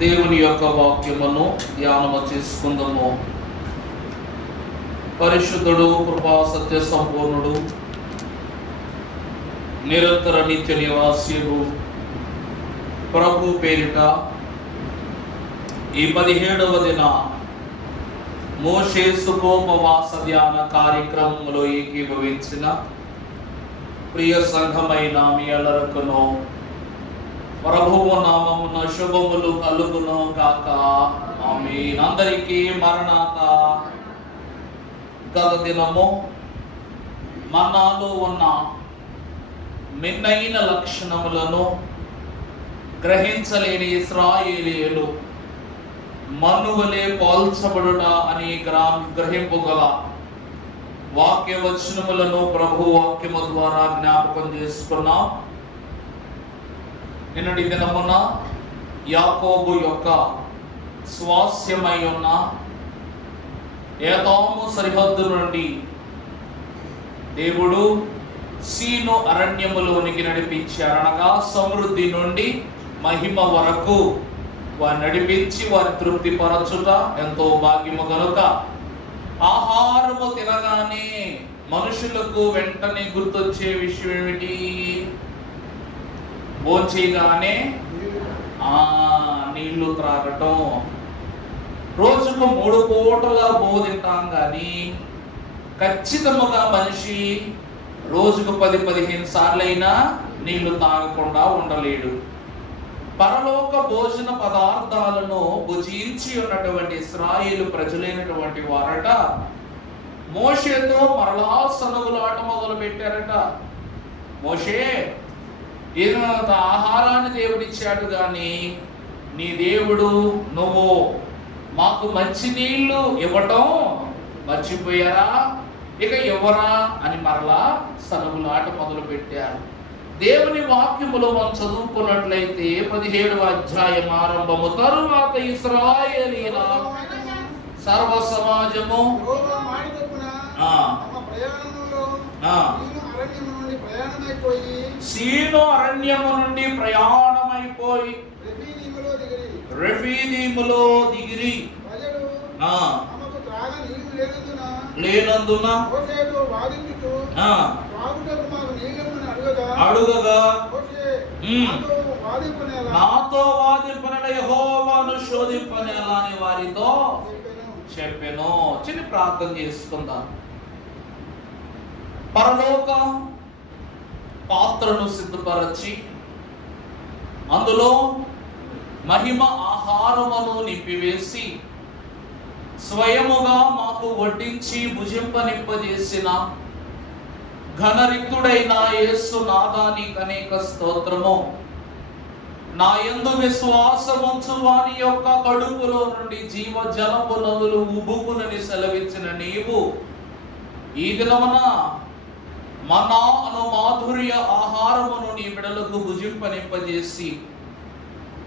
దేవుని యొక్క వాక్యమును ధ్యానము చేసుకుందాము. పరిశుద్ధుడు, కృపా సత్య సంపూర్ణుడు, నిరంతర నిత్య నివాస్యుడు ప్రభు పేరిట ఈ 17వ దిన మోషే సుఖోపవాస ధ్యాన కార్యక్రమంలో ఏకీభవించిన ప్రియ సంఘమైన మీ అందరికీ ప్రభువు నామమున శుభములు కలుగును గాక. ఆమేన్. అందరికీ మరణాత. గత దినము మన్నాలో ఉన్న మిన్నైన లక్షణములను గ్రహించలేని ఇశ్రాయేలీయులు మన్నువలే పోల్చబడుట అని గ్రహింపుగల వాక్య వచనములను ప్రభు వాక్యము ద్వారా జ్ఞాపకం చేసుకున్నాం. నిన్నటి దినమున యాకోబు యొక్క స్వాస్యమై ఉన్న ఏతాము సరిహద్దు నుండి దేవుడు సీను అరణ్యములోనికి నడిపించారు. అనగా సమృద్ధి నుండి మహిమ వరకు వారు నడిపించి వారి తృప్తి పరచుట ఎంతో భాగ్యము కనుక ఆహారము తినగానే మనుషులకు వెంటనే గుర్తొచ్చే విషయం ఏమిటి? భోంచేయగానే నీళ్లు త్రాగటం. రోజుకు 3 పూటలా బోధింటాం కానీ ఖచ్చితముగా మనిషి రోజుకు 10-15 సార్లైనా నీళ్లు తాగకుండా ఉండలేడు. పరలోక భోజన పదార్థాలను భుజించి ఉన్నటువంటి ఇశ్రాయేలు ప్రజలైనటువంటి వారట మోషేతో మరలా సనుగులాట మొదలు పెట్టారట. మోషే, ఏదంత ఆహారాన్ని దేవుడిచ్చాడు గాని నీ దేవుడు నువ్వు మాకు మంచి నీళ్లు ఇవ్వటం మర్చిపోయారా? ఇక ఎవరా అని మరలా సనుగులాట మొదలు పెట్టారు. దేవుని వాక్యములో మనం చదువుకున్నట్లయితే 17వ అధ్యాయం ఆరంభము తరువాత ఇశ్రాయేలీయుల సర్వ సమాజము సీను అరణ్యము నుండి ప్రయాణమైపోయి రెఫీదీములో దిగిరి. లేనందున అడుగగా నాతో వాదింపనల యెహోవాను శోధింపనేలా అని వారితో చెప్పెను. చిన్న ప్రార్థన చేసుకుందాం. పరలోక పాత్రను సిద్ధపరచి అందులో మహిమ ఆహారమును నింపివేసి స్వయముగా మాకు వడ్డించి భుజింపనింపజేసిన ఘనరిక్తుడైన యేసు నాదానికి అనేక స్తోత్రము. నా యందు విశ్వాసముంచు వారి యొక్క కడుపులో నుండి జీవ జలపు నదులు ఉబుకునని సెలవిచ్చిన నీవు ఈ దినమున మన్నా అను మాధుర్య ఆహారమును నీ బిడ్డలకు భుజింపనింపజేసి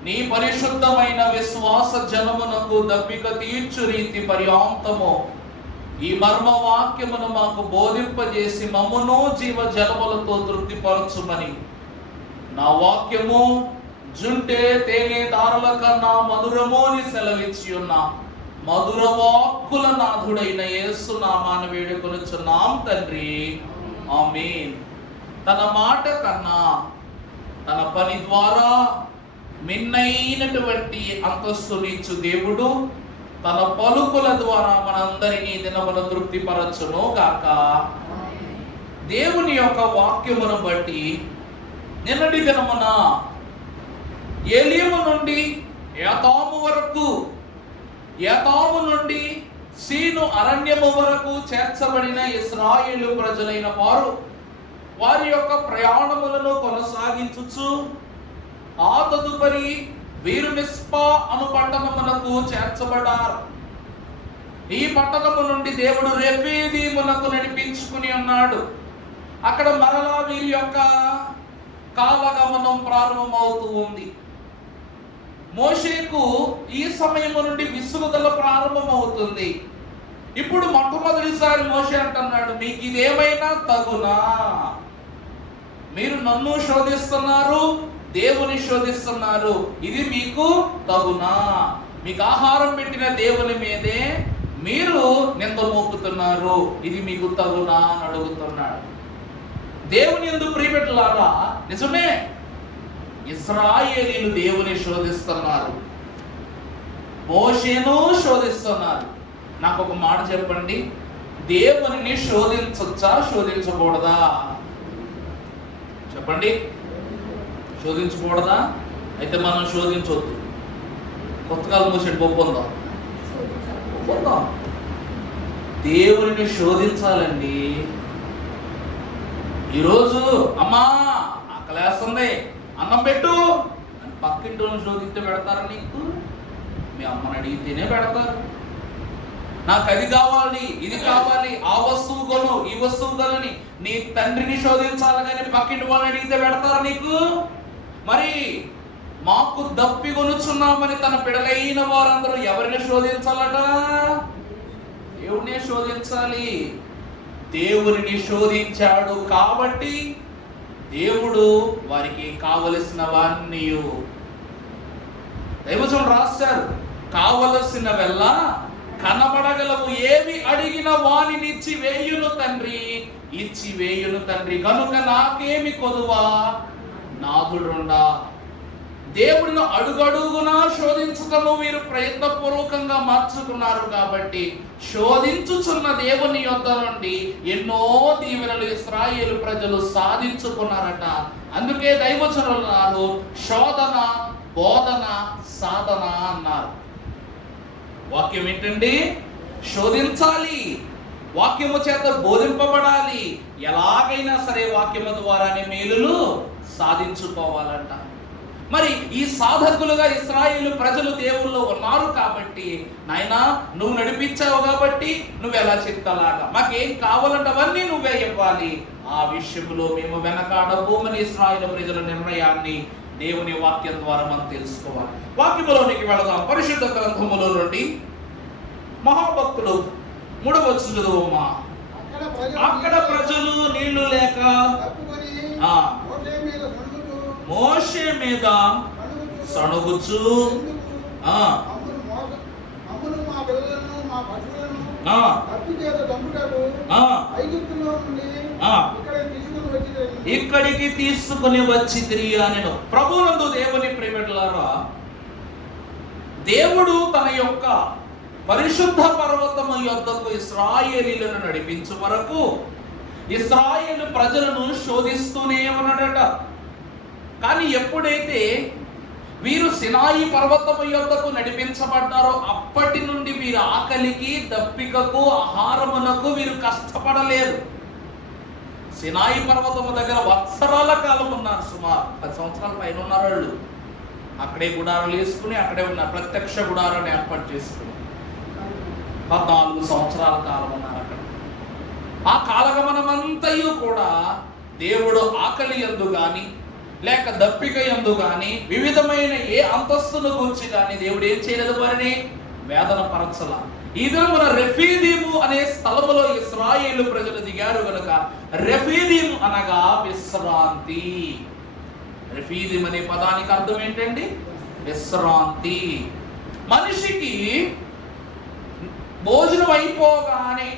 నీ పరిశుద్ధమైన విశ్వాస జనమునకు దప్పిక తీర్చు రీతి పర్యాంతము ఈ మర్మ వాక్యమును మాకు బోధింపజేసి మమ్మును జీవ జలములతో తృప్తిపరచుమని, నా వాక్యము జుంటే తేనె దారుల కన్నా మధురము అని సెలవిచ్చి ఉన్న మధుర వాక్కుల నాథుడైన యేసు నామాన్ని వేడుకొనుచున్నాం తండ్రి. ఆమేన్. తన మాట కన్నా తన పని ద్వారా మిన్నైనటువంటి అంతస్తునిచ్చు దేవుడు తన పలుకుల ద్వారా మనందరినీ దినమున తృప్తిపరచును గాక. దేవుని యొక్క వాక్యమును బట్టి నిన్నటి దినమున ఏలీము నుండి ఏతాము వరకు, ఏతాము నుండి సీను అరణ్యము వరకు చేర్చబడిన ఇశ్రాయేలు ప్రజలైన వారు వారి యొక్క ప్రయాణములను కొనసాగించుచు ఆ తదుపరి వీరు మిస్పా అను పట్టణమునకు చేర్చబడ్డారు. ఈ పట్టణము నుండి దేవుడు రెఫీదీమునకు నడిపించుకుని ఉన్నాడు. అక్కడ మరలా వీరి యొక్క కాలగమనం ప్రారంభమవుతూ ఉంది. మోషేకు ఈ సమయము నుండి విసుగుదల ప్రారంభమవుతుంది. ఇప్పుడు మొట్టమొదటిసారి మోషే అంటున్నాడు, మీకు ఇదేమైనా తగునా? మీరు నన్ను శోధిస్తున్నారు, దేవుని శోధిస్తున్నారు. ఇది మీకు తగునా? మీకు ఆహారం పెట్టిన దేవుని మీదే మీరు నింద మోపుతున్నారు. ఇది మీకు తగునా అని అడుగుతున్నాడు. దేవుని యందు ప్రియబిడ్డలారా, నిజమే ఇశ్రాయేలీయులు దేవుని శోధిస్తున్నారు, మోషేను శోధిస్తున్నారు. నాకు ఒక మాట చెప్పండి, దేవునిని శోధించొచ్చా శోధించకూడదా? చెప్పండి. శోధించకూడదా? అయితే మనం శోధించొద్దు. కొత్తకాలం మూసేటి ఒప్పుందాం. దేవునిని శోధించాలండి. ఈరోజు అమ్మా ఆకలేస్తుంది, అన్నం పెట్టు అని పక్కింటి వాళ్ళని శోధిస్తే పెడతారా నీకు? మీ అమ్మని అడిగితేనే పెడతారు. నాకు అది కావాలి, ఇది కావాలి, ఆ వస్తువు కొను, ఈ వస్తువు కొనని నీ తండ్రిని శోధించాలి కానీ పక్కింటి వాళ్ళని అడిగితే పెడతారా నీకు? మరి మాకు దప్పి కొనుచున్నామని తన పిడలైన వారందరూ ఎవరిని శోధించాలట? దేవుడినే శోధించాలి. దేవుడిని శోధించాడు కాబట్టి దేవుడు వారికి కావలసిన వారిని దైవజనులు రాశారు. కావలసినవెల్లా కనబడగలవు, ఏవి అడిగిన వానిని ఇచ్చి వేయును తండ్రి, ఇచ్చి వేయును తండ్రి, కనుక నాకేమి కొదువా నాదుడుండా. దేవుడిని అడుగడుగునా శోధించటము మీరు ప్రయత్నపూర్వకంగా మార్చుకున్నారు కాబట్టి శోధించుచున్న దేవుని యొద్ద నుండి ఎన్నో దీవెనలు ఇశ్రాయేలు ప్రజలు సాధించుకున్నారట. అందుకే దైవజనులు శోధన, బోధన, సాధన అన్నారు. వాక్యం ఏంటండి? శోధించాలి, వాక్యము చేత బోధింపబడాలి. ఎలాగైనా సరే వాక్యము ద్వారానే మేలులు సాధించుకోవాలంట. మరి ఈ సాధకులుగా ఇశ్రాయేలు ప్రజలు దేవుళ్ళు ఉన్నారు కాబట్టి, నాయనా నువ్వు నడిపించావు కాబట్టి నువ్వు ఎలా చెప్తాలాగా, మాకేం కావాలంటే అవన్నీ నువ్వే ఇవ్వాలి, ఆ విషయంలో మేము వెనకాడబోమని ఇశ్రాయేలు ప్రజల నిర్ణయాన్ని దేవుని వాక్యం ద్వారా మనం తెలుసుకోవాలి. వాక్యములోనికి వెళదాం. పరిశుద్ధ గ్రంథములో నుండి మహాభక్తుడు 3వ వచనం చదువుమా. అక్కడ ప్రజలు నీళ్లు లేక మోషే మీద సణుగుచు ఇక్కడికి తీసుకుని వచ్చి తిరిగి నేను. ప్రభువునందు దేవుని ప్రియబిడ్డలారా, దేవుడు తన యొక్క పరిశుద్ధ పర్వతము యొద్దకు ఇశ్రాయేలీయులను నడిపించు వరకు ఇశ్రాయేలు ప్రజలను శోధిస్తూనే ఉన్నాడట. కానీ ఎప్పుడైతే వీరు సినాయి పర్వతము యొద్దకు నడిపించబడ్డారో అప్పటి నుండి వీరు ఆకలికి, దప్పికకు, ఆహారమునకు వీరు కష్టపడలేదు. సినాయి పర్వతము దగ్గర వత్సరాల కాలం ఉన్నారు. సుమారు 10 సంవత్సరాల పైన ఉన్నారు వాళ్ళు. అక్కడే గుడారాలు వేసుకుని అక్కడే ఉన్నారు. ప్రత్యక్ష గుడారాన్ని ఏర్పాటు చేసుకుని 14 సంవత్సరాల కాలం ఉన్నారు అక్కడ. ఆ కాలగమనమంతయు కూడా దేవుడు ఆకలి యందు గాని లేక దప్పిక యందు గాని వివిధమైన ఏ అంతస్తును గురించి గాని దేవుడు ఏం చేయలేదు, వారిని వేదన పరచల. ఈ దినమున రెఫీదీము అనే స్థలములో ఇశ్రాయేలు ప్రజలు దిగారు గనుక రెఫీదీము అనగా విశ్రాంతి. రెఫీదీం అనే పదానికి అర్థం ఏంటండి? విశ్రాంతి. మనిషికి భోజనం అయిపోగానే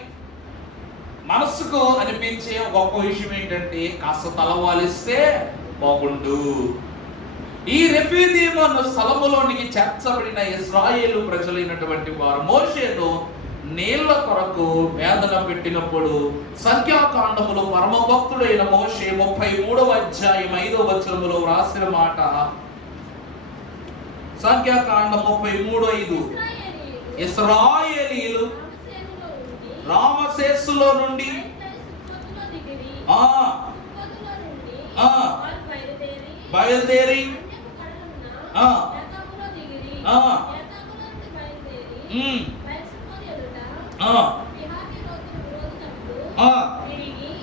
మనస్సుకు అనిపించే గొప్ప విషయం ఏంటంటే కాస్త తలవాలిస్తే బాగుండు. ఈ రెఫీదీం అన్న స్థలములోనికి చేర్చబడిన ఇశ్రాయేలు ప్రజలైనటువంటి వారు మోషేను నీళ్ల కొరకు వేదన పెట్టినప్పుడు సంఖ్యాకాండములో పరమ భక్తుడైన మోషే 33వ అధ్యాయం 5వ వచనములో రాసిన మాట, సంఖ్యాకాండం 33:5, ఇశ్రాయేలీయులు రామసేసులో నుండి బయలుదేరి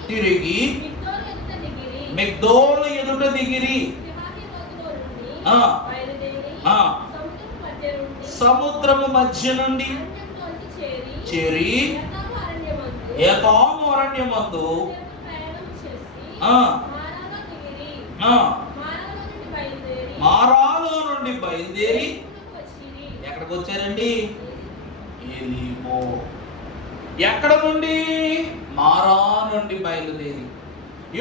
తిరిగి మిగ్దోలు ఎదుట దిగిరి. సముద్రము మధ్య నుండి చేరి ఏతాము అరణ్యమందు మారాలో నుండి బయలుదేరి ఎక్కడికి వచ్చారండి? ఎలీమో. ఎక్కడ నుండి? మారా నుండి బయలుదేరి.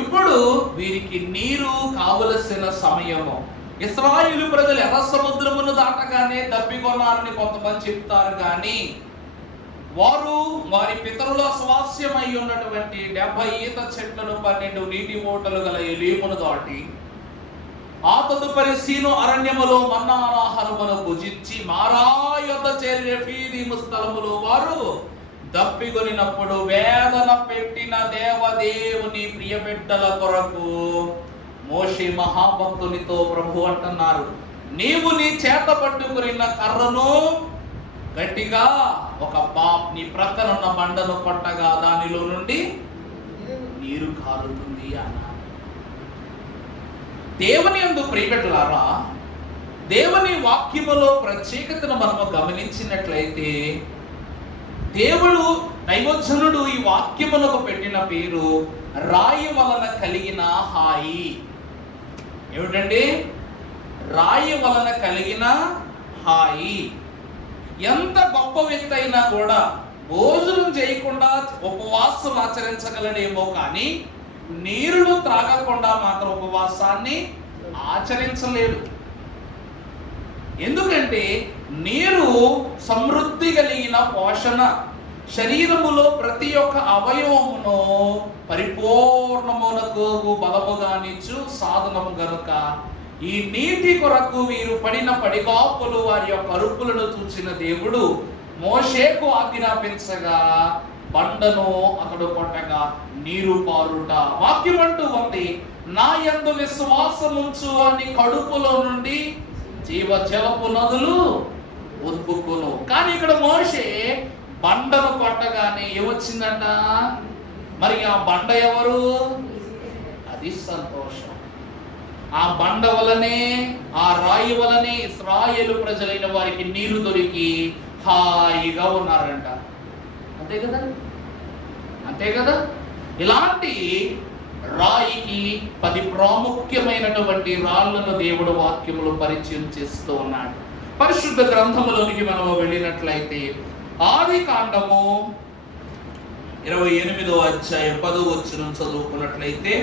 ఇప్పుడు వీరికి నీరు కావలసిన సమయము. ఇశ్రాయేలు ప్రజలు ఎర్ర సముద్రమును దాటగానే తప్పికొన్నారని కొంతమంది చెప్తారు, కానీ వారు వారి పితరుల స్వాస్యమై ఉన్నటువంటి 70 ఈత చెట్లను 12 నీటి ఓటలు గల ఎలీమును దాటి ఆ తదుపరి సీను అరణ్యములో మన్నా ఆహారమును భుజించి మారా యొద్ద చేరి రెఫీదీము స్థలములో వారు దప్పికొనినప్పుడు వేదన పెట్టిన దేవదేవుని ప్రియబిడ్డల కొరకు మోషే మహాభక్తునితో ప్రభు అంటున్నారు, నీవు నీ చేత పట్టుకున్న కర్రను గట్టిగా నీ ప్రక్కన ఉన్న బండను కొట్టగా దానిలో నుండి నీరు కారుతుంది అన్నారు. దేవుని యందు ప్రియబిడ్డలారా, దేవుని వాక్యములో ప్రత్యేకతను మనము గమనించినట్లయితే దేవుడు దైవజనుడు ఈ వాక్యములకు పెట్టిన పేరు రాయి వలన కలిగిన హాయి. ఏమిటండి? రాయి వలన కలిగిన హాయి. ఎంత గొప్ప వ్యక్తి అయినా కూడా భోజనం చేయకుండా ఉపవాసం ఆచరించగలడేమో, కానీ నీరును త్రాగకుండా మాత్రం ఉపవాసాన్ని ఆచరించలేడు. ఎందుకంటే నీరు సమృద్ధి కలిగిన పోషణ, శరీరములో ప్రతి ఒక్క అవయవమును పరిపూర్ణమునకు బలముగానిచ్చు సాధనము గనుక ఈ నీటి కొరకు వీరు పడిన పడిగాపులు వారి యొక్క అరుపులను చూచిన దేవుడు మోషేకు ఆజ్ఞాపించగా బండను అతడు కొట్టగా నీరు పారుట. వాక్యం అంటూ ఉంది, నా యందు విశ్వాసముంచు అని కడుపులో నుండి జీవజలపు నదులు ఉద్బుక్కును. కానీ ఇక్కడ మోషే బండను కొట్టగానే ఏమొచ్చిందంట? మరి ఆ బండ ఎవరు? అది సంతోషం. ఆ బండ వలనే, ఆ రాయి వలనే ఇశ్రాయేలు ప్రజలైన వారికి నీరు దొరికి హాయిగా ఉన్నారంట. అంతే కదా? అంతే కదా? ఇలాంటి రాయికి 10 ప్రాముఖ్యమైనటువంటి రాళ్లను దేవుడు వాక్యములు పరిచయం చేస్తూ ఉన్నాడు. పరిశుద్ధ గ్రంథములోనికి మనము వెళ్ళినట్లయితే ఆది కాండము 28వ అధ్యాయం 10వ వచనం చదువుకున్నట్లయితే,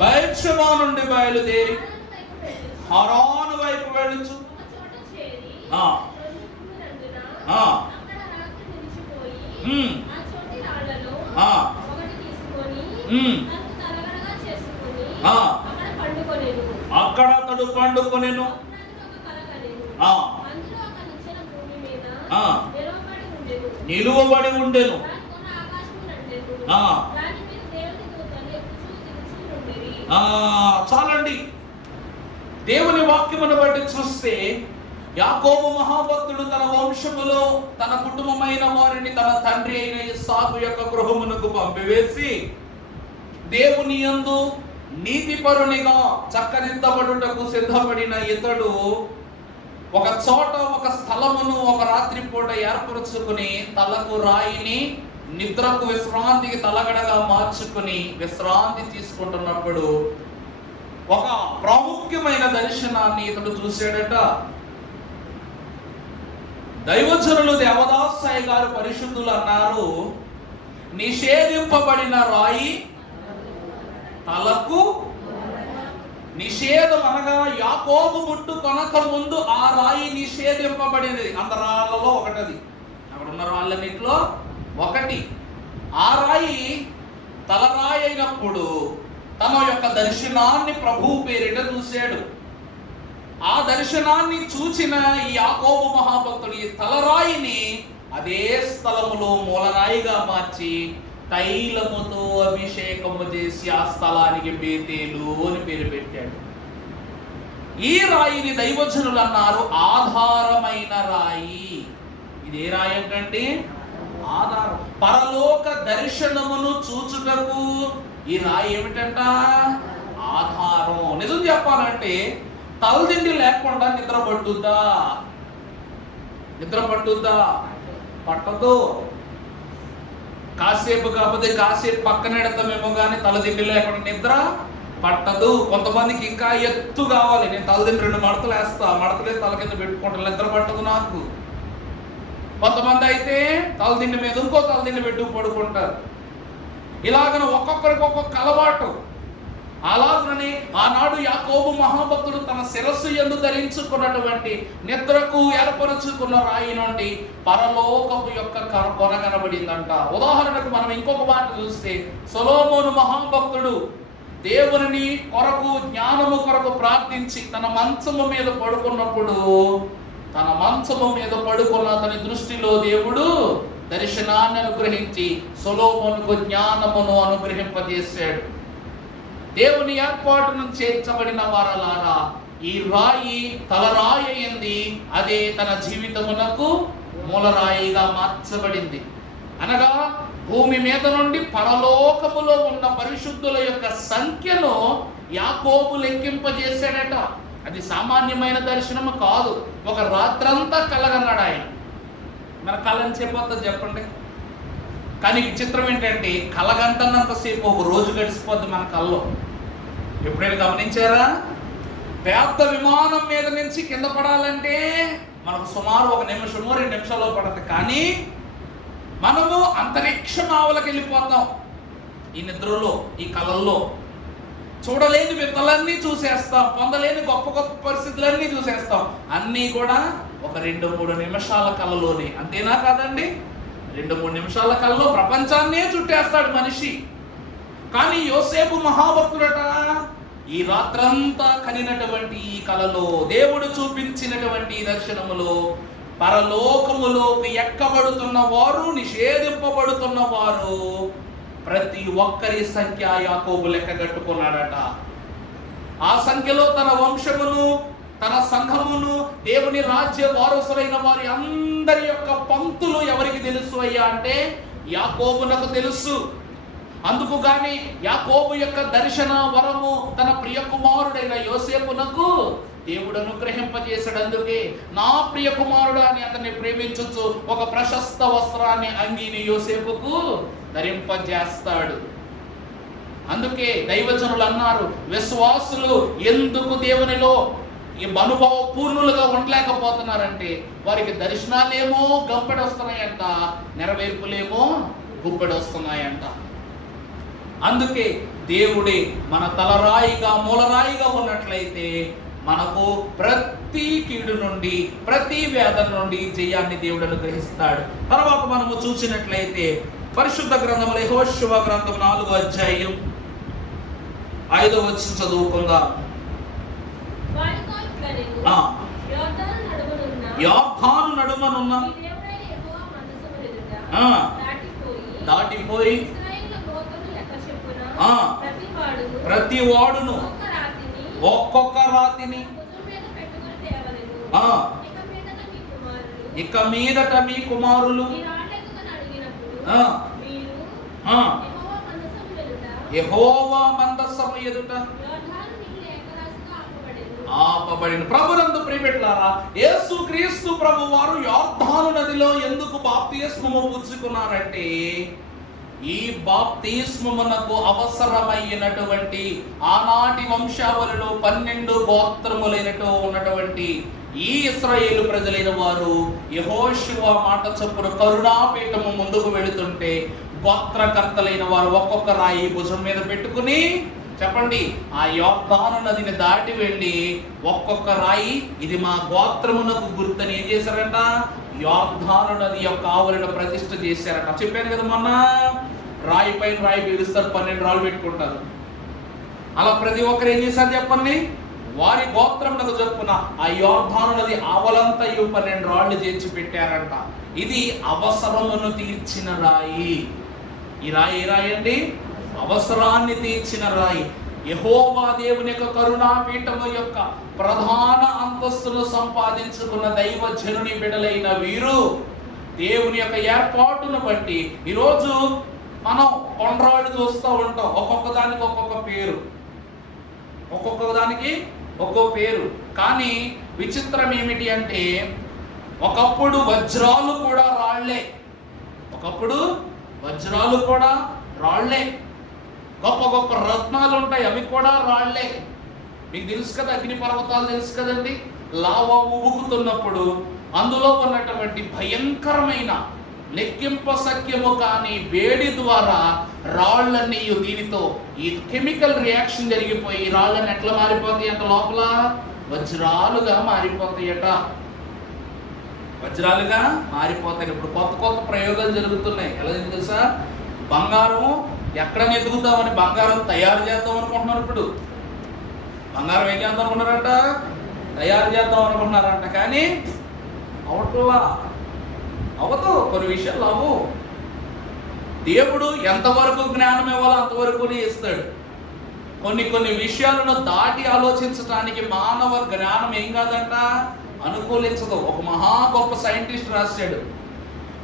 బయర్షెబా నుండి బయలుదేరి హారాను వైపు వెళ్ళుచు అక్కడ అతడు పండుకొనెను. నిలువబడి ఉండెను. చాలండి. దేవుని వాక్యమును బట్టి చూస్తే యాకోబు మహాభక్తుడు తన వంశములో తన కుటుంబమైన వారిని తన తండ్రి అయిన ఇస్సాకు యొక్క గృహమునకు పంపివేసి దేవుని యందు నీతిపరునిగా చక్కదిద్దబడుటకు సిద్ధపడిన ఇతడు ఒక చోట ఒక స్థలమును ఒక రాత్రి పూట ఏర్పరచుకుని తలకు రాయిని నిద్రకు విశ్రాంతికి తలగడగా మార్చుకుని విశ్రాంతి తీసుకుంటున్నప్పుడు ఒక ప్రాముఖ్యమైన దర్శనాన్ని ఇతడు చూశాడట. దైవజనులు దేవదాసాయి గారు పరిశుద్ధులు అన్నారు, నిషేధింపబడిన రాయి తలకు నిషేధం అనగా యాకోబు ముట్టుకొనక ముందు ఆ రాయి నిషేధింపబడినది. అంత రాళ్ళలో ఒకటది, అక్కడ ఉన్న రాళ్ళన్నింటిలో ఒకటి. ఆ రాయి తలరాయి అయినప్పుడు తమ యొక్క దర్శనాన్ని ప్రభువు పేరిట చూశాడు. ఆ దర్శనాన్ని చూచిన ఈ యాకోబు మహాభక్తుడు ఈ తలరాయిని అదే స్థలములో మూలరాయిగా మార్చి తైలముతో అభిషేకము చేసి ఆ స్థలానికి బేతేలు అని పేరు పెట్టాడు. ఈ రాయిని దైవజనులు అన్నారు ఆధారమైన రాయి. ఇదే రాయి ఏంటండి? ఆధారం. పరలోక దర్శనమును చూచుటకు ఈ రాయి ఏమిటంట? ఆధారం. నిజం చెప్పాలంటే తలదిండి లేకుండా నిద్ర పట్టుద్దా? నిద్ర పట్టుద్దా? పట్టదు. కాసేపు కాకపోతే కాసేపు పక్కన ఎడతామేమో కానీ తలదిండి లేకుండా నిద్ర పట్టదు. కొంతమందికి ఇంకా ఎత్తు కావాలి. నేను తలదిని 2 మడతలు వేస్తా, మడతలే తల కింద పెట్టుకుంటాను, నిద్ర పట్టదు నాకు. కొంతమంది అయితే తలదిండి మీద ఇంకో తలదిండి పెట్టుకు పడుకుంటారు. ఇలాగన ఒక్కొక్కరికి ఒక్కొక్క అలవాటు. అలాగనే ఆనాడు యాకోబు మహాభక్తుడు తన శిరస్సు యందు ధరించుకున్నటువంటి నిద్రకు ఏర్పరుచుకున్న రాయి నుండి పరలోకపు యొక్క కొన కనబడిందంట. ఉదాహరణకు మనం ఇంకొక మాట చూస్తే, సొలొమోను మహాభక్తుడు దేవుని కొరకు, జ్ఞానము కొరకు ప్రార్థించి తన మంచము మీద పడుకున్నప్పుడు, తన మంచము మీద పడుకున్న అతని దృష్టిలో దేవుడు దర్శనాన్ని అనుగ్రహించి సొలొమోనుకు జ్ఞానమును అనుగ్రహింపజేశాడు. దేవుని ఏర్పాటును చేర్చబడిన వారలారా, ఈ రాయి తలరాయి అయింది. అదే తన జీవితమునకు మూలరాయిగా మార్చబడింది. అనగా భూమి మీద నుండి పరలోకములో ఉన్న పరిశుద్ధుల యొక్క సంఖ్యను యాకోబు లెక్కింపజేశాడట. అది సామాన్యమైన దర్శనము కాదు. ఒక రాత్రంతా కలగన్నాడు ఆయన. మన కళని చెప్పొద్దు చెప్పండి. కానీ విచిత్రం ఏంటంటే, కలగంటన్నంతసేపు ఒక రోజు గడిచిపోద్ది మన కల్లో. ఎప్పుడైనా గమనించారా? పెద్ద విమానం మీద నుంచి కింద పడాలంటే మనకు సుమారు 1 నిమిషమో 2 నిమిషాల్లో పడదు. కానీ మనము అంతరిక్ష నావలకు వెళ్ళిపోతాం. ఈ నిద్రలో, ఈ కళల్లో చూడలేని వింతలన్నీ చూసేస్తాం, పొందలేని గొప్ప గొప్ప పరిస్థితులన్నీ చూసేస్తాం. అన్నీ కూడా ఒక 2-3 నిమిషాల కళలోనే. అంతేనా కాదండి? 2-3 నిమిషాల కళలో ప్రపంచాన్నే చుట్టేస్తాడు మనిషి. కానీ యోసేపు మహాభక్తుడట, ఈ రాత్రంతా కనినటువంటి ఈ కలలో, దేవుడు చూపించినటువంటి దర్శనములో, పరలోకములోకి ఎక్కబడుతున్న వారు, నిషేధింపబడుతున్న వారు ప్రతి ఒక్కరి సంఖ్య యాకోబు లెక్కగట్టుకున్నాడట. ఆ సంఖ్యలో తన వంశమును, తన సంఘమును, దేవుని రాజ్య వారసులైన వారి అందరి యొక్క పంక్తులు ఎవరికి తెలుసు అయ్యా అంటే యాకోబునకు తెలుసు. అందుకు గాని యాకోబు యొక్క దర్శన వరము తన ప్రియ కుమారుడైన యోసేపునకు దేవుడు అనుగ్రహింపజేశాడు. అందుకే నా ప్రియ కుమారుడు అని అతన్ని ప్రేమించొచ్చు ఒక ప్రశస్త వస్త్రాన్ని, అంగీని యోసేపుకు ధరింపజేస్తాడు. అందుకే దైవజనులు అన్నారు, విశ్వాసులు ఎందుకు దేవునిలో ఈ అనుభవ పూర్ణులుగా ఉండలేకపోతున్నారంటే, వారికి దర్శనాలేమో గంపెడి వస్తున్నాయంట, నెరవేర్పులేమో గుప్పెడి వస్తున్నాయంట. అందుకే దేవుడే మన తలరాయిగా, మూలరాయిగా ఉన్నట్లయితే మనకు ప్రతి కీడు నుండి, ప్రతి వేదన నుండి జయాన్ని దేవుడు అనుగ్రహిస్తాడు. తర్వాత మనము చూసినట్లయితే పరిశుద్ధ గ్రంథములో యెహోషువ గ్రంథం 4వ అధ్యాయం 5వ వచనం చదువుకుందాం. యోర్దాను నడుమనున్న దాటిపోయి ప్రతి వాడును ఒక్కొక్క రాతిని ఇక మీదట మీ కుమారులు యెహోవా మందసము ఎదుట ఆపబడిన. ప్రభునందు ప్రియబిడ్డలారా, యేసుక్రీస్తు ప్రభు వారు యోర్దాను నదిలో ఎందుకు బాప్తిస్మము పుచ్చుకున్నారంటే, ఈ బాప్తిస్మమునకు అవసరమైనటువంటి ఆనాటి వంశావళిలో 12 గోత్రములైనటు ఉన్నటువంటి ఈ ఇశ్రాయేలు ప్రజలైన వారు యెహోషువ మాట చొప్పున కరుణాపీఠము ముందుకు వెళుతుంటే, గోత్రకర్తలైన వారు ఒక్కొక్క రాయి భుజం మీద పెట్టుకుని, చెప్పండి, ఆ యోర్దాను నదిని దాటి వెళ్ళి ఒక్కొక్క రాయి ఇది మా గోత్రమునకు గుర్తని ఏం చేశారంట? యోర్దాను నది యొక్క ఆవరణ ప్రతిష్ఠ చేశారట. చెప్పాను కదా మొన్న, రాయి పైన రాయి పిలుస్తారు, 12 రాళ్ళు పెట్టుకుంటారు. అలా ప్రతి ఒక్కరు ఏం చేశారు చెప్పండి? వారి గోత్రమునకు చెప్పున ఆ యోర్దాను నది ఆవలంతా 12 రాళ్ళు చేర్చి పెట్టారంట. ఇది అవసరమును తీర్చిన రాయి. ఈ రాయి ఏ రాయి అండి? అవసరాన్ని తీర్చిన రాయి. యెహోవా దేవుని యొక్క కరుణాపీఠము యొక్క ప్రధాన అంతస్తును సంపాదించుకున్న దైవజనుని బిడ్డలైన వీరు దేవుని యొక్క ఏర్పాటును బట్టి ఈరోజు మనం కొండరాళ్ళు చూస్తూ ఉంటాం. ఒక్కొక్క దానికి ఒక్కొక్క పేరు, ఒక్కొక్క దానికి ఒక్కొక్క పేరు. కానీ విచిత్రం ఏమిటి అంటే, ఒకప్పుడు వజ్రాలు కూడా రాళ్లే, ఒకప్పుడు వజ్రాలు కూడా రాళ్లే. గొప్ప గొప్ప రత్నాలు ఉంటాయి, అవి కూడా రాళ్లే. మీకు తెలుసు కదా, అగ్ని పర్వతాలు తెలుసు కదండి. లావా ఉబుకుతున్నప్పుడు అందులో ఉన్నటువంటి భయంకరమైన లెక్కింప సఖ్యము కాని వేడి ద్వారా రాళ్ళన్నీ దీనితో ఈ కెమికల్ రియాక్షన్ జరిగిపోయి రాళ్ళని ఎట్లా మారిపోతాయి అంట, లోపల వజ్రాలుగా మారిపోతాయట. వజ్రాలుగా మారిపోతాయి. ఇప్పుడు కొత్త కొత్త ప్రయోగాలు జరుగుతున్నాయి. ఎలా తెలుసా, బంగారం ఎక్కడ ఎదుగుతామని బంగారం తయారు చేద్దాం అనుకుంటున్నారు. ఇప్పుడు బంగారం ఏం చేద్దాం అనుకున్నారంట, తయారు చేద్దాం అనుకుంటున్నారంట. కానీ అవట్లా, అవదు, కొన్ని విషయాలు అవు. దేవుడు ఎంతవరకు జ్ఞానం ఇవ్వాలో అంతవరకు ఇస్తాడు. కొన్ని కొన్ని విషయాలను దాటి ఆలోచించడానికి మానవ జ్ఞానం ఏం కాదంట, అనుకూలించదు. ఒక మహా గొప్ప సైంటిస్ట్ రాశాడు,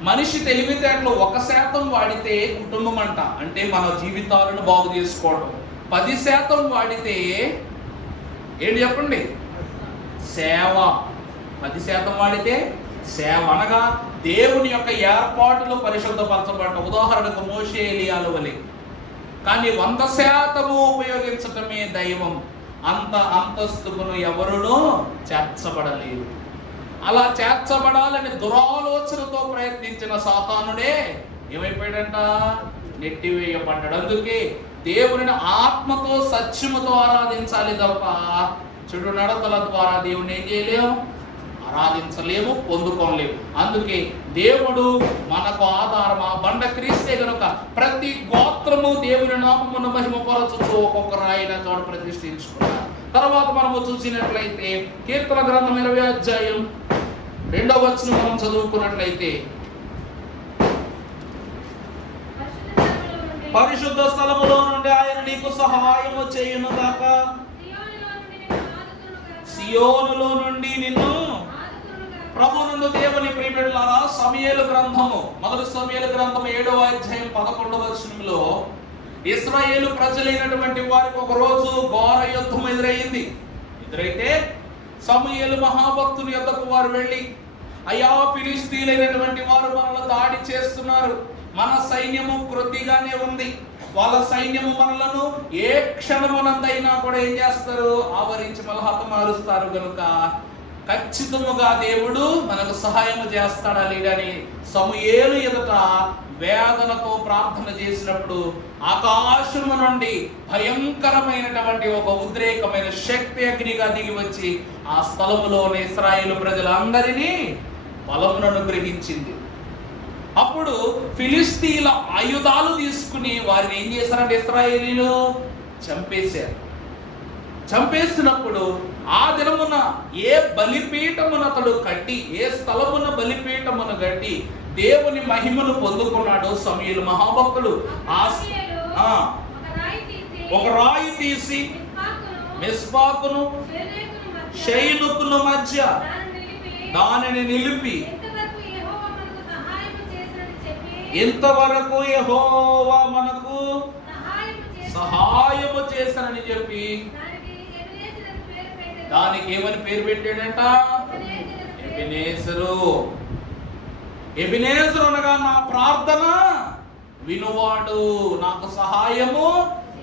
మనిషి తెలివితేటలు 1% వాడితే కుటుంబం అంట, అంటే మన జీవితాలను బాగు చేసుకోవడం. 10% వాడితే ఏంటి చెప్పండి, సేవ. 10% వాడితే సేవ, అనగా దేవుని యొక్క ఏర్పాటులో పరిశుద్ధపరచబడ్డ. ఉదాహరణకు మోషే ఎలియాల వలె. కానీ 100% ఉపయోగించటమే దైవం. అంత అంతస్తుకును ఎవరునూ చేర్చబడలేదు. అలా చేర్చబడాలని దురాలోచనతో ప్రయత్నించిన సాతానుడే ఏమైపోయాడంట, నెట్టివేయబడ్డాడు. అందుకే దేవుని ఆత్మతో సత్యముతో ఆరాధించాలి తప్ప చెడు నడతల ద్వారా దేవుని ఏం చేయలేము, ఆరాధించలేము, పొందుకోలేము. అందుకే దేవుడు మనకు ఆధారం. ఆ బండ క్రీస్తే గనుక ప్రతి గోత్రము దేవుని నామమును మహిమపరచుచు ఒక్కొక్క రాయిన చోట ప్రతిష్ఠించుకున్నారు. తర్వాత మనము చూసినట్లయితే కీర్తన గ్రంథం 20వ అధ్యాయం 2వ వచనం మనం చదువుకున్నట్లయితే, పరిశుద్ధ స్థలములో నుండి ఆయన నీకు సహాయము చేయునుగాక, సియోనులో నుండి నిన్ను. ప్రభునందు దేవుని ప్రియబిడ్డలారా, సమూయేలు గ్రంథము, మొదటి సమూయేలు గ్రంథము 7వ అధ్యాయం 11వ వచనంలో ఇశ్రాయేలు ప్రజలైనటువంటి వారికి ఒక రోజు ఘోర యుద్ధం ఎదురైతే సమూయేలు మహాభక్తుని యొద్దకు వారు వెళ్ళి, అయ్యా, ఫిలిష్తీయులైనటువంటి వారు మనల్ని దాడి చేస్తున్నారు, మన సైన్యము కొద్దిగానే ఉంది, వాళ్ళ సైన్యము మనలను ఏ క్షణమునందైనా కూడా ఏం చేస్తారు, ఆవరించి మన హతమారుస్తారు. కనుక ఖచ్చితముగా దేవుడు మనకు సహాయం చేస్తాడా లేడని సమూయేలు ఎదుట వేదనతో ప్రార్థన చేసినప్పుడు ఆకాశము నుండి భయంకరమైనటువంటి ఒక ఉద్రేకమైన శక్తి అగ్నిగా దిగి వచ్చి ఆ స్థలములోని ఇశ్రాయేలు ప్రజలందరినీ బలమును అనుగ్రహించింది. అప్పుడు ఫిలిష్తీయుల ఆయుధాలు తీసుకుని వారిని ఏం చేశారంటే ఇశ్రాయేలీలు చంపేశారు. చంపేసినప్పుడు ఆ దినమున ఏ బలిపీఠమును అతడు కట్టి, ఏ స్థలమున బలిపీఠమును కట్టి దేవుని మహిమను పొందుకున్నాడు సమూయేలు మహాభక్తుడు. ఒక రాయి తీసి మిస్పాకును షైనుకును మధ్య దానిని నిలిపి, ఇంతవరకు యెహోవా మనకు సహాయము చేశానని చెప్పి దానికి ఏమని పేరు పెట్టాడంట, ఎబెనేజరు. ఎబెనేజరు అనగా నా ప్రార్థన వినువాడు, నాకు సహాయము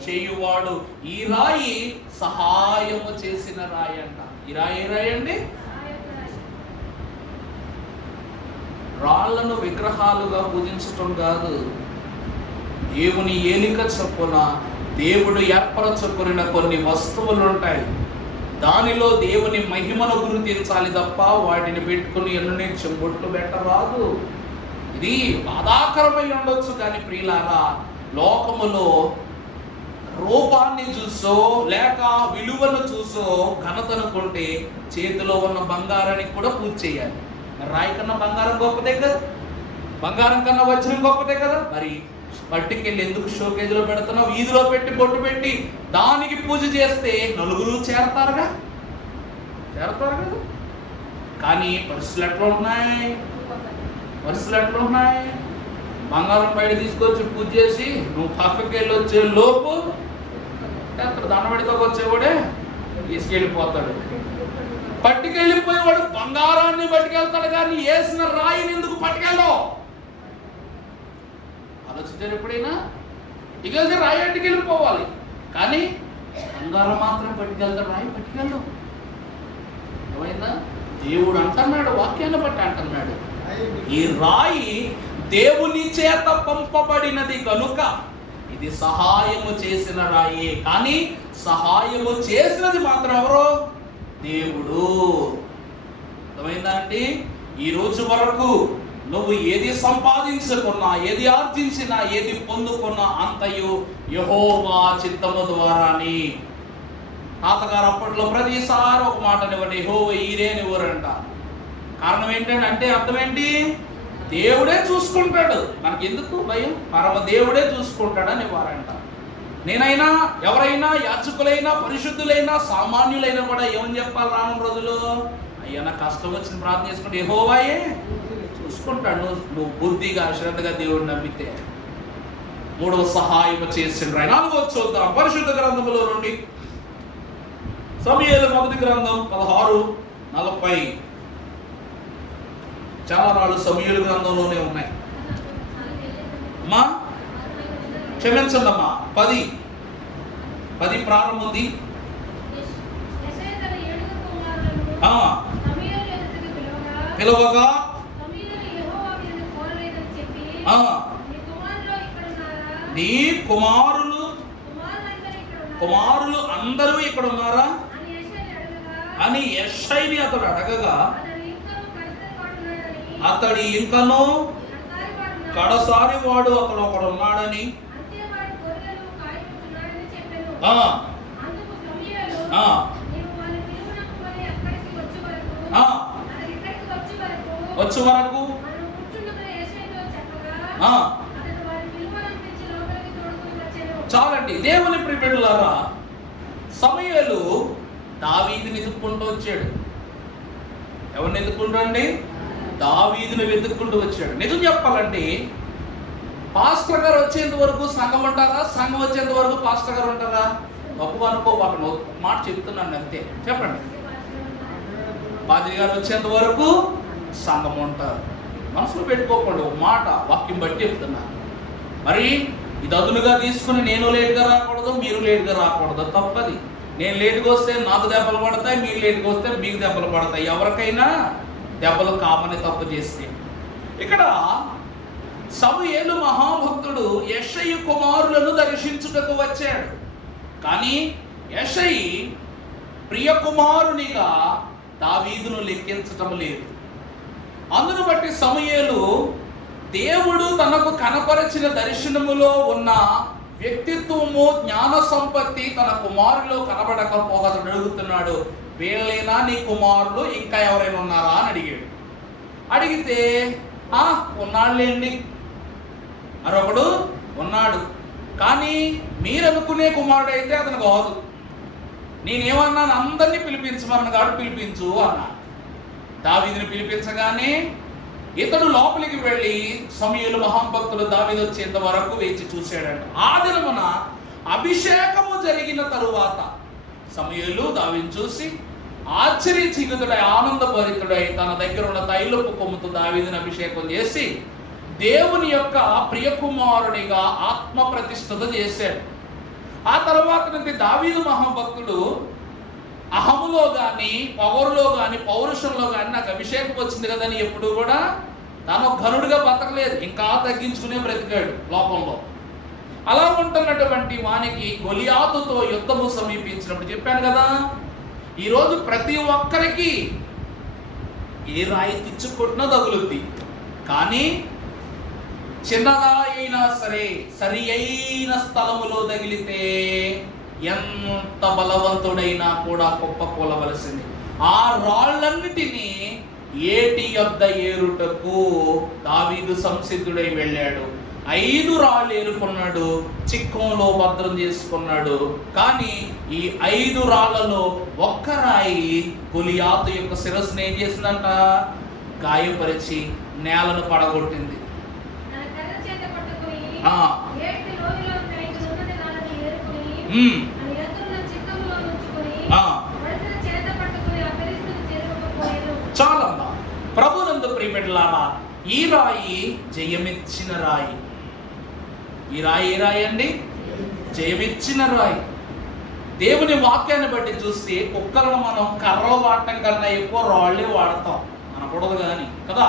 చేయువాడు. ఈ రాయి సహాయము చేసిన రాయి అంట. ఈ రాయి ఏ రాయి అండి? రాళ్లను విగ్రహాలుగా పూజించటం కాదు, దేవుని ఏలిక చొప్పున దేవుడు ఏర్పరచుకున్న కొన్ని వస్తువులు ఉంటాయి, దానిలో దేవుని మహిమను గుర్తించాలి తప్ప వాటిని పెట్టుకుని ఎన్ని చెంబొట్లు పెట్టరాదు. ఇది బాధాకరమై ఉండొచ్చు, కానీ ప్రియులారా, లోకములో రూపాన్ని చూసో లేక విలువను చూసో ఘనతనుకుంటే చేతిలో ఉన్న బంగారానికి కూడా పూజ చేయాలి. రాయి కన్నా బంగారం గొప్పదే కదా, బంగారం కన్నా వజ్రం గొప్పదే కదా. మరి పట్టుకెళ్ళి ఎందుకు షోకేజ్లో పెడుతున్నావు? వీధిలో పెట్టి బొట్టు పెట్టి దానికి పూజ చేస్తే నలుగురు చేరతారు కదా. కానీ పరిస్థితులు ఎట్లా ఉన్నాయి? బంగారం బయట తీసుకొచ్చి పూజ చేసి నువ్వు పక్కకి వెళ్ళి వచ్చే లోపు అతడు దండబడితోకి వచ్చేవాడే తీసుకెళ్ళిపోతాడు. పట్టుకెళ్ళిపోయేవాడు బంగారాన్ని పట్టుకెళ్తాడు, కానీ వేసిన రాయిని ఎందుకు పట్టుకెళ్ళావు? ఆలోచించారు ఎప్పుడైనా? ఇక వెళ్తే రాయి అట్టుకెళ్ళిపోవాలి, కానీ బంగారం మాత్రం పట్టుకెళ్తాడు, రాయి పట్టుకెళ్ళడం. ఏమైందా? దేవుడు అంటున్నాడు, వాక్యాన్ని బట్టి అంటున్నాడు, ఈ రాయి దేవుని చేత పంపబడినది కనుక ఇది సహాయము చేసిన రాయే, కానీ సహాయము చేసినది మాత్రం ఎవరో? దేవుడు. అర్థమైందా అండి? ఈ రోజు వరకు నువ్వు ఏది సంపాదించుకున్నా, ఏది ఆర్జించినా, ఏది పొందుకున్నా అంతయు యెహోవా చిత్తము ద్వారాని. తాతగారు అప్పట్లో ప్రతిసారి ఒక మాట నివ్వండి, యెహోవా ఈరేనివ్వరంట. కారణం ఏంటంటే అర్థం ఏంటి? దేవుడే చూసుకుంటాడు, మనకి ఎందుకు భయం? పరమ దేవుడే చూసుకుంటాడని వారంట. నేనైనా, ఎవరైనా, యాజకులైనా, పరిశుద్ధులైనా, సామాన్యులైనా కూడా ఏమని చెప్పాలి రానున్న రోజులు? అయ్యా నాకు కష్టం వచ్చిన ప్రార్థన చేసుకుంటే యెహోవాయే చూసుకుంటాడు, నువ్వు బుద్ధిగా శ్రద్ధగా దేవుడు నమ్మితే. మూడవ సహాయం చేసిండ్రు. 4వ చూద్దాం, పరిశుద్ధ గ్రంథములో నుండి సమూయేలు మొదటి గ్రంథం 16:40. చాలా రాళ్ళు సమూయేలు గ్రంథంలోనే ఉన్నాయి అమ్మా, క్షమించండి అమ్మా. 10 ప్రారంభం ఉంది. పిలవగా నీ కుమారులు అందరూ ఇక్కడ ఉన్నారా అని యెషైని అతడు అడగగా, అతడి ఇంకనూ కడసారి వాడు అతడు ఒకడు ఉన్నాడని. వచ్చే వరకు చాలండి. దేవుని ప్రియబిడ్డలారా, సమూయేలు దావీదుని ఎదుక్కుంటూ వచ్చాడు. ఎవరిని ఎదుక్కుంటూ అండి? దావీదుని వెతుక్కుంటూ వచ్చాడు. నిజం చెప్పాలంటే పాస్టర్ గారు వచ్చేంత వరకు సంఘం ఉంటారా? సంఘం వచ్చేంత వరకు పాస్టర్ గారు ఉంటారా? గొప్ప అనుకోబాకండి, మాట చెప్తున్నాను అంతే. చెప్పండి. పాద్రి గారు వచ్చేంత వరకు సంఘం ఉంటారు. మనసులో పెట్టుకోకండి, ఒక మాట వాక్యం బట్టి చెప్తున్నారు. మరి ఇది అదునుగా తీసుకుని నేను లేట్గా రాకూడదు, మీరు లేట్గా రాకూడదు, తప్పది. నేను లేటుగా వస్తే నాకు దెబ్బలు పడతాయి, మీరు లేటుగా వస్తే మీకు దెబ్బలు పడతాయి. ఎవరికైనా దెబ్బలు కామని తప్పు చేస్తే. ఇక్కడ సమూయేలు మహాభక్తుడు యెషయి కుమారులను దర్శించుటకు వచ్చాడు. కానీ యెషయి ప్రియ కుమారునిగా దావీదును లెక్కించటం లేదు. అందును బట్టి సమూయేలు దేవుడు తనకు కనపరిచిన దర్శనములో ఉన్న వ్యక్తిత్వము, జ్ఞాన సంపత్తి తన కుమారులో కనబడకపోగా అడుగుతున్నాడు, వీళ్ళైనా నీ కుమారులు ఇంకా ఎవరైనా ఉన్నారా అని అడిగాడు. అడిగితే ఉన్నాడులేండి, మరొకడు ఉన్నాడు, కానీ మీరనుకునే కుమారుడు అయితే అతను కాదు. నేనేమన్నాను, అందరినీ పిలిపించమన్న కాడు పిలిపించు అన్నా. దావీదుని పిలిపించగానే ఇతడు లోపలికి వెళ్ళి సమూయేలు మహాభక్తులు దావీదు వచ్చేంత వరకు వేచి చూశాడంట. ఆ దినమున అభిషేకము జరిగిన తరువాత సమూయేలు దావీదుని చూసి ఆశ్చర్యచకితుడై ఆనందభరితుడై తన దగ్గర ఉన్న తైలపు కొమ్ముతో దావీదుని అభిషేకం చేసి దేవుని యొక్క ప్రియకుమారునిగా ఆత్మ ప్రతిష్ఠత చేశాడు. ఆ తర్వాత నుండి దావీదు మహాభక్తుడు అహములో గాని, పవరులో గాని, పౌరుషంలో గాని నాకు అభిషేకం వచ్చింది కదని ఎప్పుడు కూడా తాను ఘనుడిగా బతకలేదు, ఇంకా తగ్గించుకునే బ్రతికాడు లోకంలో. అలా ఉంటున్నటువంటి వానికి గొలియాతుతో యుద్ధము సమీపించినప్పుడు చెప్పాను కదా, ఈరోజు ప్రతి ఒక్కరికి ఏ రాయి తెచ్చుకుంటున్నా తగులుద్ది, కానీ చిన్నగా అయినా సరే సరి అయిన స్థలములో తగిలితే ఎంత బలవంతుడైనా కూడా కుప్పకూలవలసింది. ఆ రాళ్ళన్నిటినీ ఏటి యొద్ద ఏరుటకు దావీదు సంసిద్ధుడై వెళ్ళాడు. 5 రాళ్ళు ఏరుకున్నాడు, చిక్కంలో భద్రం చేసుకున్నాడు. కానీ ఈ 5 రాళ్లలో ఒక్క రాయి గొలియాతు యొక్క శిరస్సును ఏం చేసిందంట? గాయపరిచి నేలను పడగొట్టింది. చాలమ్మా. ప్రభునందు ప్రియబిడ్డలారా, ఈ రాయి జయమిచ్చిన రాయి. ఈ రాయి ఏ రాయి అండి? జయమిచ్చిన రాయి. దేవుని వాక్యాన్ని బట్టి చూస్తే కుక్కలను మనం కర్రలు వాడటం కన్నా ఎక్కువ రాళ్ళే వాడతాం అనకూడదు కానీ కదా.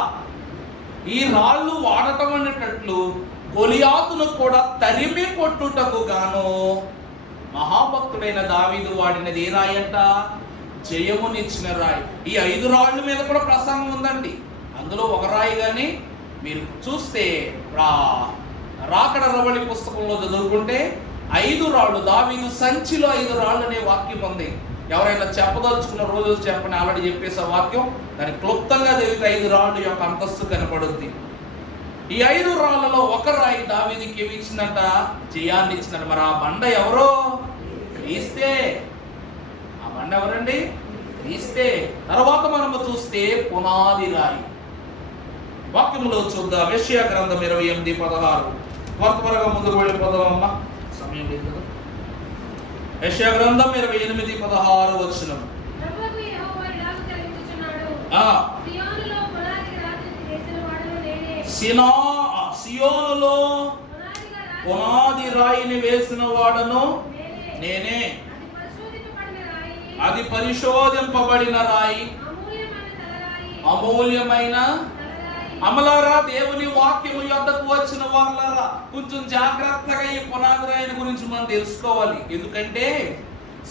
ఈ రాళ్ళు వాడటం అనేటట్లు గొలియాతును కూడా తరిమి కొట్టుటకు గాను మహాభక్తుడైన దావీదు వాడినది ఏ రాయి అంట? జయమునిచ్చిన రాయి. ఈ 5 రాళ్ళ మీద కూడా ప్రసంగం ఉందండి. అందులో ఒక రాయి కానీ మీరు చూస్తే రాకడ రవళి పుస్తకంలో చదువుకుంటే 5 రాళ్ళు, దావీదు సంచిలో 5 రాళ్ళు అనే వాక్యం ఉంది. ఎవరైనా చెప్పదలుచుకున్న రోజు చెప్పని ఆల్రెడీ చెప్పేసే వాక్యం, దాన్ని క్లుప్తంగా చదివితే 5 రాళ్ళు యొక్క అంతస్తు కనపడుద్ది. ఈ 5 రాళ్లలో ఒక రాయి దావీదుకి ఏమి ఇచ్చిందంట? జయాన్ని ఇచ్చిందంట. మరి ఆ బండ ఎవరో? క్రీస్తే. ఆ బండ ఎవరండి? క్రీస్తే. తర్వాత మనము చూస్తే పునాది రాయి. వాక్యంలో చూద్దాం. యెషయా గ్రంథం 28:16. త్వరగా ముందుకు వెళ్ళిపోదామమ్మా, సమయం లేదు కదా. యెషయా గ్రంథం 28:16 వచనం. సియోనులో పునాది రాయిని వేసిన వాడను నేనే, అది పరిశోధింపబడిన రాయి, అమూల్యమైన. అమలారా, దేవుని వాక్యము యొద్దకు వచ్చిన వాళ్ళరా, కొంచెం జాగ్రత్తగా ఈ పునాది రాయిని గురించి మనం తెలుసుకోవాలి. ఎందుకంటే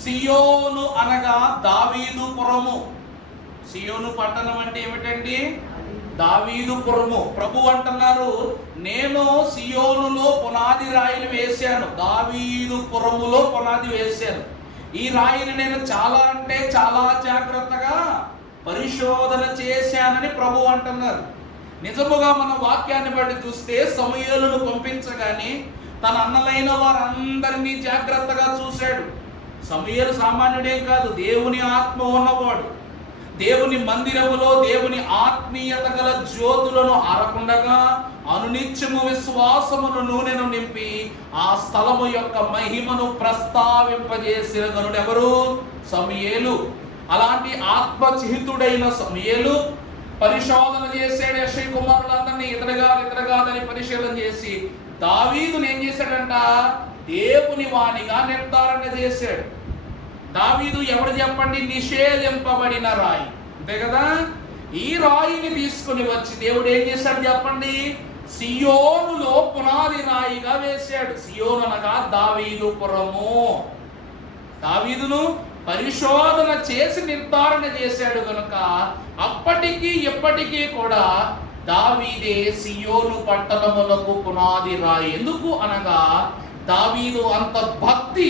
సియోను అనగా దావీదు పురము. సియోను పట్టణం అంటే ఏమిటండి? దావీదు పురము. ప్రభు అంటున్నారు, నేను సియోనులో పునాది రాయిని వేశాను, దావీదు పురములో పునాది వేశాను. ఈ రాయిని నేను చాలా అంటే చాలా జాగ్రత్తగా పరిశోధన చేశానని ప్రభు అంటున్నారు. నిజముగా మన వాక్యాన్ని బట్టి చూస్తే సమూయేలును పంపించగానే తన అన్నలైన వారందరినీ జాగ్రత్తగా చూశాడు. సమూయేలు సామాన్యుడేం కాదు, దేవుని ఆత్మ ఉన్నవాడు. దేవుని మందిరములో దేవుని ఆత్మీయత గల జ్యోతులను ఆరకుండగా అనునిత్యము విశ్వాసమును నూనెను నింపి ఆ స్థలము యొక్క మహిమను ప్రస్తావింపజేసిన గనుడు ఎవరు? సమూయేలు. అలాంటి ఆత్మచిహితుడైన సమూయేలు పరిశోధన చేశాడు. యెషయా కుమారులందరినీ ఇతడుగాదని పరిశీలన చేసి దావీదుని ఏం చేశాడంట? దేవుని వాణిగా నిర్ధారణ చేశాడు. దావీదు ఎవరు చెప్పండి? నిషేధింపబడిన రాయి, అంతే కదా. ఈ రాయిని తీసుకుని వచ్చి దేవుడు ఏం చేశాడు చెప్పండి? సియోనులో పునాది రాయిగా వేశాడు. సియోను అనగా దావీదు పురము. దావీదును పరిశోధన చేసి నిర్ధారణ చేశాడు కనుక అప్పటికి ఎప్పటికీ కూడా దావీదే సియోను పట్టణములకు పునాది రాయి. ఎందుకు అనగా దావీదు అంత భక్తి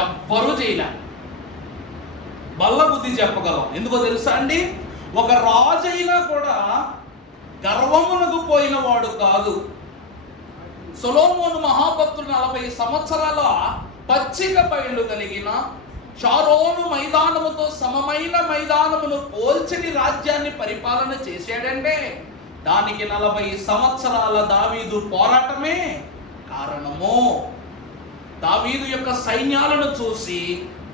ఎవ్వరూ చేయలే. బల్ల బుద్ధి చెప్పగలం. ఎందుకో తెలుసా అండి? ఒక రాజైనా కూడా గర్వమునకు పోయిన వాడు కాదు. సొలొమోను మహాభక్తుడు 40 సంవత్సరాల పచ్చిక బయళ్ళు కలిగిన షారోను మైదానముతో సమమైన మైదానమును పోల్చని రాజ్యాన్ని పరిపాలన చేశాడంటే దానికి 40 సంవత్సరాల దావీదు పోరాటమే కారణము. దావీదు యొక్క సైన్యాలను చూసి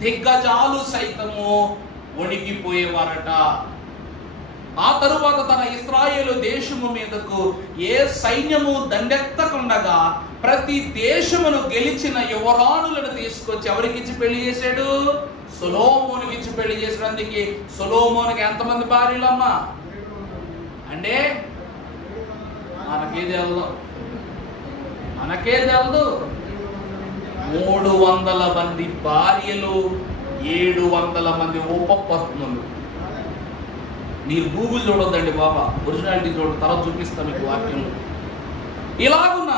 దిగ్గజాలు సైతము వణికిపోయేవారట. ఆ తరువాత తన ఇశ్రాయేలు దేశము మీదకు ఏ సైన్యము దండెత్తకుండగా ప్రతి దేశమును గెలిచిన యువరాణులను తీసుకొచ్చి ఎవరికిచ్చి పెళ్లి చేశాడు? సొలొమోనుకి ఇచ్చి పెళ్లి చేశాడు. అందుకే సొలొమోనుకి ఎంతమంది భార్యలమ్మా అంటే మనకేది తెలదు. 300 మంది భార్యలు, 700 మంది ఉపపత్నులు. మీరు గూగుల్ చూడొద్దండి బాబా, ఒరిజినాలిటీ చూడండి, తర్వాత చూపిస్తాను మీకు వాక్యంలో. ఇలాగున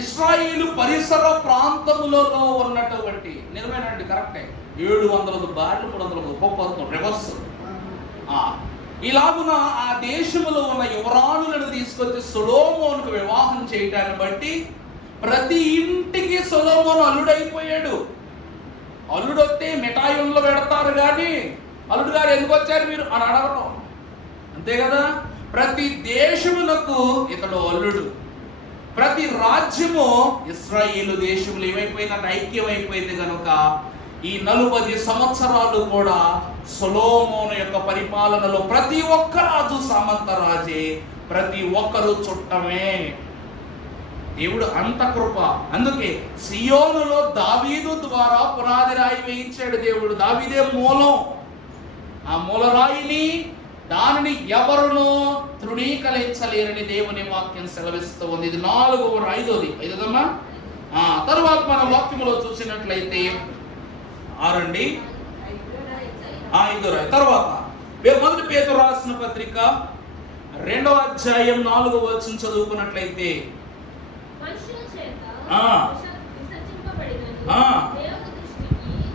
ఇశ్రాయేలు పరిసర ప్రాంతములలో ఉన్నటువంటి నిజమేనండి, కరెక్టే, 700 భార్యలు, 300 ఉపపత్నులు, రివర్స్. ఇలాగున ఆ దేశములో ఉన్న యువరాణులను తీసుకొచ్చి సొలొమోనుకు వివాహం చేయటాన్ని బట్టి ప్రతి ఇంటికి సొలొమోను అల్లుడైపోయాడు. అల్లుడొస్తే మిఠాయిల్లో పెడతారు కానీ అల్లుడు గారు ఎందుకు వచ్చారు మీరు అని అడగడం, అంతే కదా. ప్రతి దేశమునకు ఇతడు అల్లుడు. ప్రతి రాజ్యము ఇశ్రాయేలు దేశములు ఏమైపోయిందంటే ఐక్యమైపోయింది కనుక ఈ 40 సంవత్సరాలు కూడా సొలొమోను యొక్క పరిపాలనలో ప్రతి ఒక్క రాజు సామంత రాజే, ప్రతి ఒక్కరు చుట్టమే. దేవుడు అంత కృప. అందుకే సియోనులో దావీదు ద్వారా పునాది రాయి వేయించాడు దేవుడు. దావీదే మూలం. ఆ మూలరాయిని, దానిని ఎవరునూ తృణీకరించలేరని దేవుని వాక్యం సెలవిస్తూ ఉంది. ఇది 5వ. తరువాత మన వాక్యంలో చూసినట్లయితే 6 తర్వాత మొదటి పేతురు రాసిన పత్రిక 2వ అధ్యాయం 4వ వచనం చదువుకున్నట్లయితే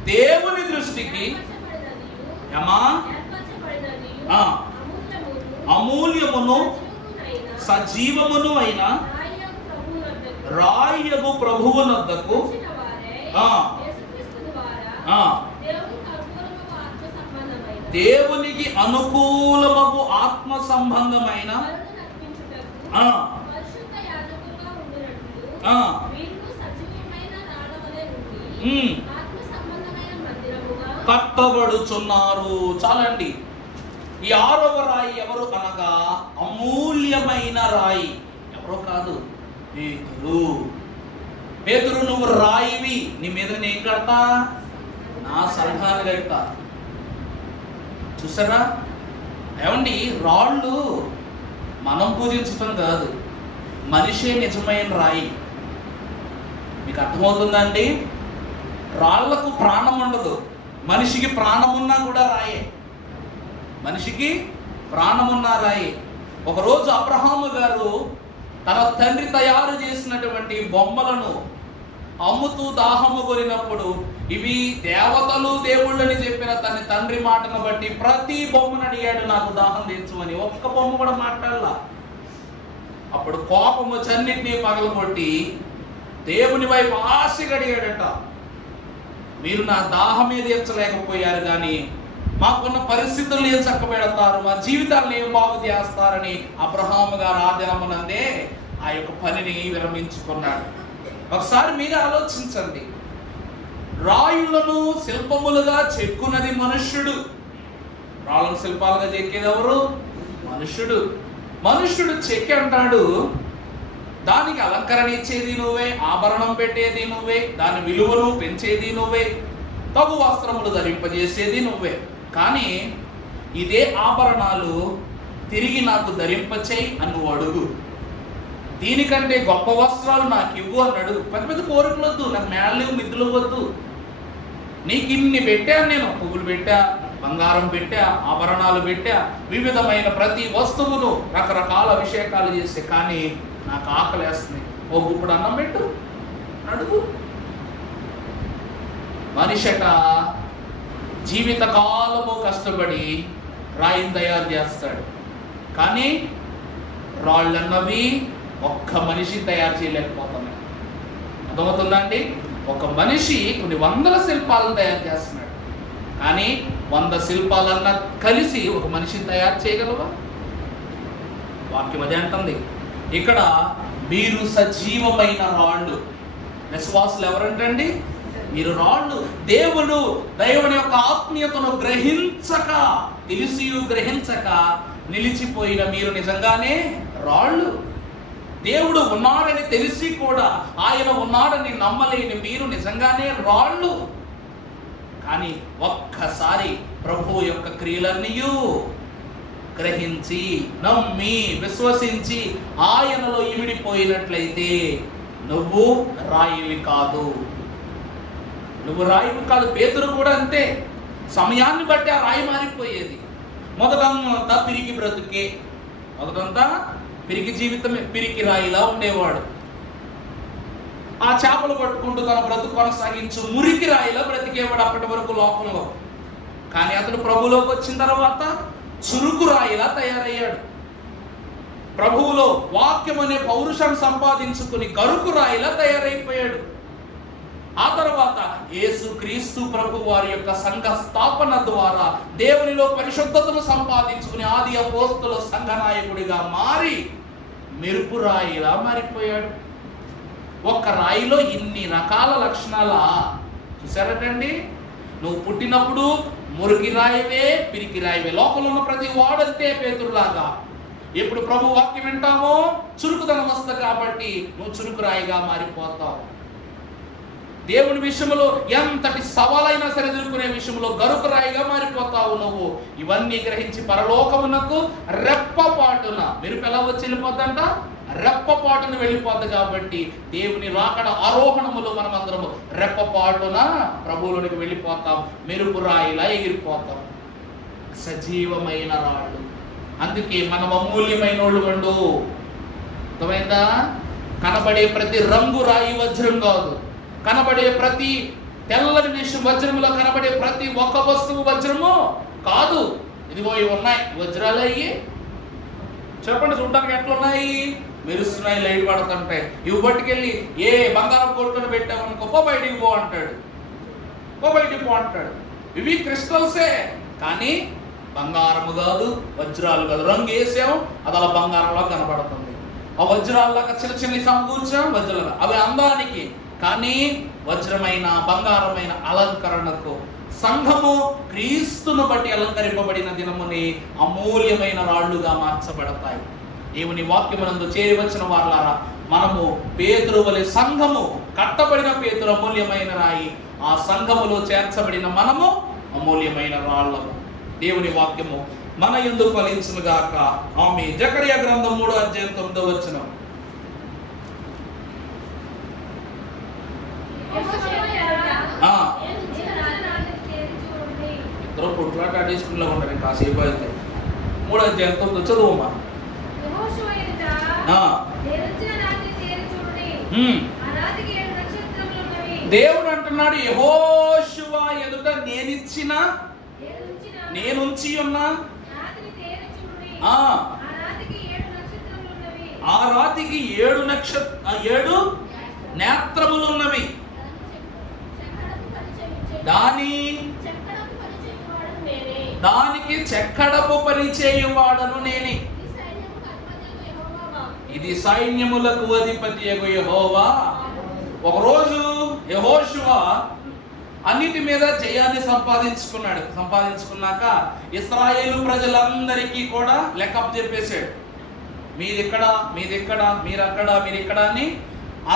దేవుని దృష్టికి అమూల్యమును సజీవమును అయిన రాయగు ప్రభువునొద్దకు దేవునికి అనుకూలమగు ఆత్మ సంబంధమైన కట్టబడుచున్నారు. చాలండి. ఈ 6వ రాయి ఎవరు అనగా అమూల్యమైన రాయి. ఎవరో కాదు, పేతురు. నువ్వు రాయివి, నీ మీద నేను కడతా, నా సంఘాన్ని కడతా. చూసారా ఏమండి, రాళ్ళు మనం పూజించటం కాదు, మనిషే నిజమైన రాయి. మీకు అర్థమవుతుందండి? రాళ్లకు ప్రాణం ఉండదు, మనిషికి ప్రాణం ఉన్నా కూడా రాయే. మనిషికి ప్రాణం ఉన్నా రాయే. ఒకరోజు అబ్రహాము గారు తన తండ్రి తయారు చేసినటువంటి బొమ్మలను అమ్ముతూ దాహము కొరినప్పుడు, ఇవి దేవతలు దేవుళ్ళని చెప్పిన తన తండ్రి మాటను బట్టి ప్రతి బొమ్మను అడిగాడు, నాకు దాహం తీర్చమని. ఒక్క బొమ్మ కూడా మాట్లాడలా. అప్పుడు కోపము చన్నిటిని పగలగొట్టి దేవుని వైపు ఆశగా అడిగాడట, మీరు నా దాహమే తీర్చలేకపోయారు, కానీ మాకున్న పరిస్థితులను ఏం చక్కబెడతారు, మా జీవితాలను ఏం బాగు చేస్తారని అబ్రహాము గారు ఆ దినమునందే ఆ యొక్క పనిని విరమించుకున్నాడు. ఒకసారి మీరే ఆలోచించండి. రాయులను శిల్పములుగా చెక్కున్నది మనుష్యుడు. రాళ్ళను శిల్పాలుగా చెక్కేది ఎవరు? మనుష్యుడు. మనుష్యుడు చెక్కి అంటాడు, దానికి అలంకరణ ఇచ్చేది నువ్వే, ఆభరణం పెట్టేది నువ్వే, దాని విలువను పెంచేది నువ్వే, తగు వస్త్రములు ధరింపజేసేది నువ్వే. కానీ ఇదే ఆభరణాలు తిరిగి నాకు ధరింపచేయి అన్ను అడుగు, దీనికంటే గొప్ప వస్త్రాలు నాకు ఇవ్వు అన్నాడు. పెద్ద పెద్ద కోరికలు వద్దు, నాకు మేళ్ళు మిద్దులు వద్దు, నీకు ఇన్ని పెట్టా, నేను పువ్వులు పెట్టా, బంగారం పెట్టా, ఆభరణాలు పెట్టా, వివిధమైన ప్రతి వస్తువును రకరకాల అభిషేకాలు చేస్తే, కానీ నాకు ఆకలి వేస్తుంది, ఓ గుప్పుడు అన్నం పెట్టు అడుగు. మనిషట జీవిత కాలము కష్టపడి రాయిని తయారు చేస్తాడు, కానీ రాళ్ళన్నవి ఒక్క మనిషి తయారు చేయలేకపోతున్నాయి. అర్థమవుతుందండి? ఒక మనిషి కొన్ని వందల శిల్పాలను తయారు చేస్తున్నాడు, కానీ 100 శిల్పాలన్నా కలిసి ఒక మనిషిని తయారు చేయగలవా? వాక్యం అదే అంటుంది. ఇక్కడ మీరు సజీవమైన రాళ్ళు. విశ్వాసులు ఎవరంటండి? మీరు రాళ్ళు. దేవుని యొక్క ఆత్మీయతను గ్రహించక, తెలిసి గ్రహించక నిలిచిపోయిన మీరు నిజంగానే రాళ్ళు. దేవుడు ఉన్నాడని తెలిసి కూడా ఆయన ఉన్నాడని నమ్మలేని మీరు నిజంగానే రాళ్ళు. కానీ ఒక్కసారి ప్రభువు యొక్క క్రియలన్నీ గ్రహించి, నమ్మి, విశ్వసించి ఆయనలో ఇమిడిపోయినట్లయితే నువ్వు రాయివి కాదు. నువ్వు రాయివి కాదు. పేతురు కూడా అంతే. సమయాన్ని బట్టి ఆ రాయి మారిపోయేది. మొదటంతా పిరికి బ్రతుకే, మొదటంతా పిరికి జీవితమే, పిరికి రాయిలా ఉండేవాడు. ఆ చేపలు పట్టుకుంటూ తన బ్రతుకు కొనసాగించు మురికి రాయిలా బ్రతికేవాడు అప్పటి వరకు లోకంలో. కానీ అతడు ప్రభువులోకి వచ్చిన తర్వాత చురుకు రాయిలా తయారయ్యాడు. ప్రభువులో వాక్యం అనే పౌరుషాన్ని సంపాదించుకుని గరుకు రాయిలా తయారైపోయాడు. ఆ తర్వాత యేసుక్రీస్తు ప్రభు వారి యొక్క సంఘ స్థాపన ద్వారా దేవునిలో పరిశుద్ధతను సంపాదించుకుని ఆది అపోస్తల సంఘ నాయకుడిగా మారి మెరుపు రాయిలా మారిపోయాడు. ఒక్క రాయిలో ఇన్ని రకాల లక్షణాలా? చూసారటండి. నువ్వు పుట్టినప్పుడు మురికి రాయివే, పిరికి రాయివే. లోకంలో ఉన్న ప్రతి వాడంతే పేతురులాగా. ఎప్పుడు ప్రభు వాక్యం వింటామో చురుకుదనం వస్తుంది కాబట్టి నువ్వు చురుకు రాయిగా మారిపోతావు. దేవుని విషయంలో ఎంతటి సవాలైనా సరే ఎదుర్కొనే విషయంలో గరుకు రాయిగా మారిపోతావు నువ్వు. ఇవన్నీ గ్రహించి పరలోకమునకు రెప్పపాటున మెరుపు ఎలా వచ్చి వెళ్ళిపోద్దంట, రెప్పపాటున వెళ్ళిపోద్ది. కాబట్టి దేవుని రాకడ ఆరోహణములో మనం అందరము రెప్పపాటున ప్రభువులోనికి వెళ్ళిపోతాం, మెరుపు రాయిలా ఎగిరిపోతాం. సజీవమైన రాళ్ళు, అందుకే మనం అమూల్యమైన వాళ్ళు అండు. అర్థమైందా? కనబడే ప్రతి రంగు రాయి వజ్రం కాదు, కనబడే ప్రతి తెల్లని విషయం వజ్రములో కనబడే ప్రతి ఒక్క వస్తువు వజ్రము కాదు. ఇదిగో ఇవి ఉన్నాయి వజ్రాలు. అయ్యి చెప్పండి, చూడటానికి ఎట్లున్నాయి? మెరుస్తున్నాయి, లైట్ పడుతుంటాయి. ఇవి పట్టుకెళ్ళి ఏ బంగారం కొట్టుకుని పెట్టామనుకో, పో బయటికి పో అంటాడు, పో బయటికి పో అంటాడు. ఇవి క్రిస్టల్సే కానీ బంగారము కాదు, వజ్రాలు కాదు. రంగు వేసాం, అది అలా బంగారంలో కనబడుతుంది. ఆ వజ్రాల్లాగా చిన్న చిన్న సమకూర్చాం, వజ్రాలు అవి అందానికి, కానీ వజ్రమైన బంగారమైన అలంకరణకు. సంఘము క్రీస్తును బట్టి అలంకరింపబడిన దినముని అమూల్యమైన రాళ్లుగా మార్చబడతాయి. దేవుని వాక్యమునందు చేరి వచ్చిన వారులారా, మనము పేతురు వలె సంఘము కట్టబడిన పేతురు అమూల్యమైన రాయి, ఆ సంఘములో చేర్చబడిన మనము అమూల్యమైన రాళ్ళము. దేవుని వాక్యము మన యందు ఫలించును గాక. ఆమేన్. జకరియా గ్రంథం 3:9. ఇద్దరు పొట్లాట ఆడేసుకునిలా ఉండరు కాసేపు అయితే. 3:9 చదువుమా. దేవుడు అంటున్నాడు, యెహోషువ ఎదుట నేనుంచి ఉన్న ఆ రాతికి 7 నేత్రములు ఉన్నవి. దానికి చెక్కడపు పని చేయువాడను నేనే. ఇది సైన్యములకు అధిపతి యెహోవా. ఒకరోజు యెహోషువ అన్నిటి మీద జయాన్ని సంపాదించుకున్నాక ఇశ్రాయేలు ప్రజలందరికీ కూడా లెక్కప్ చెప్పేశాడు. మీరిక్కడ, మీరక్కడ అని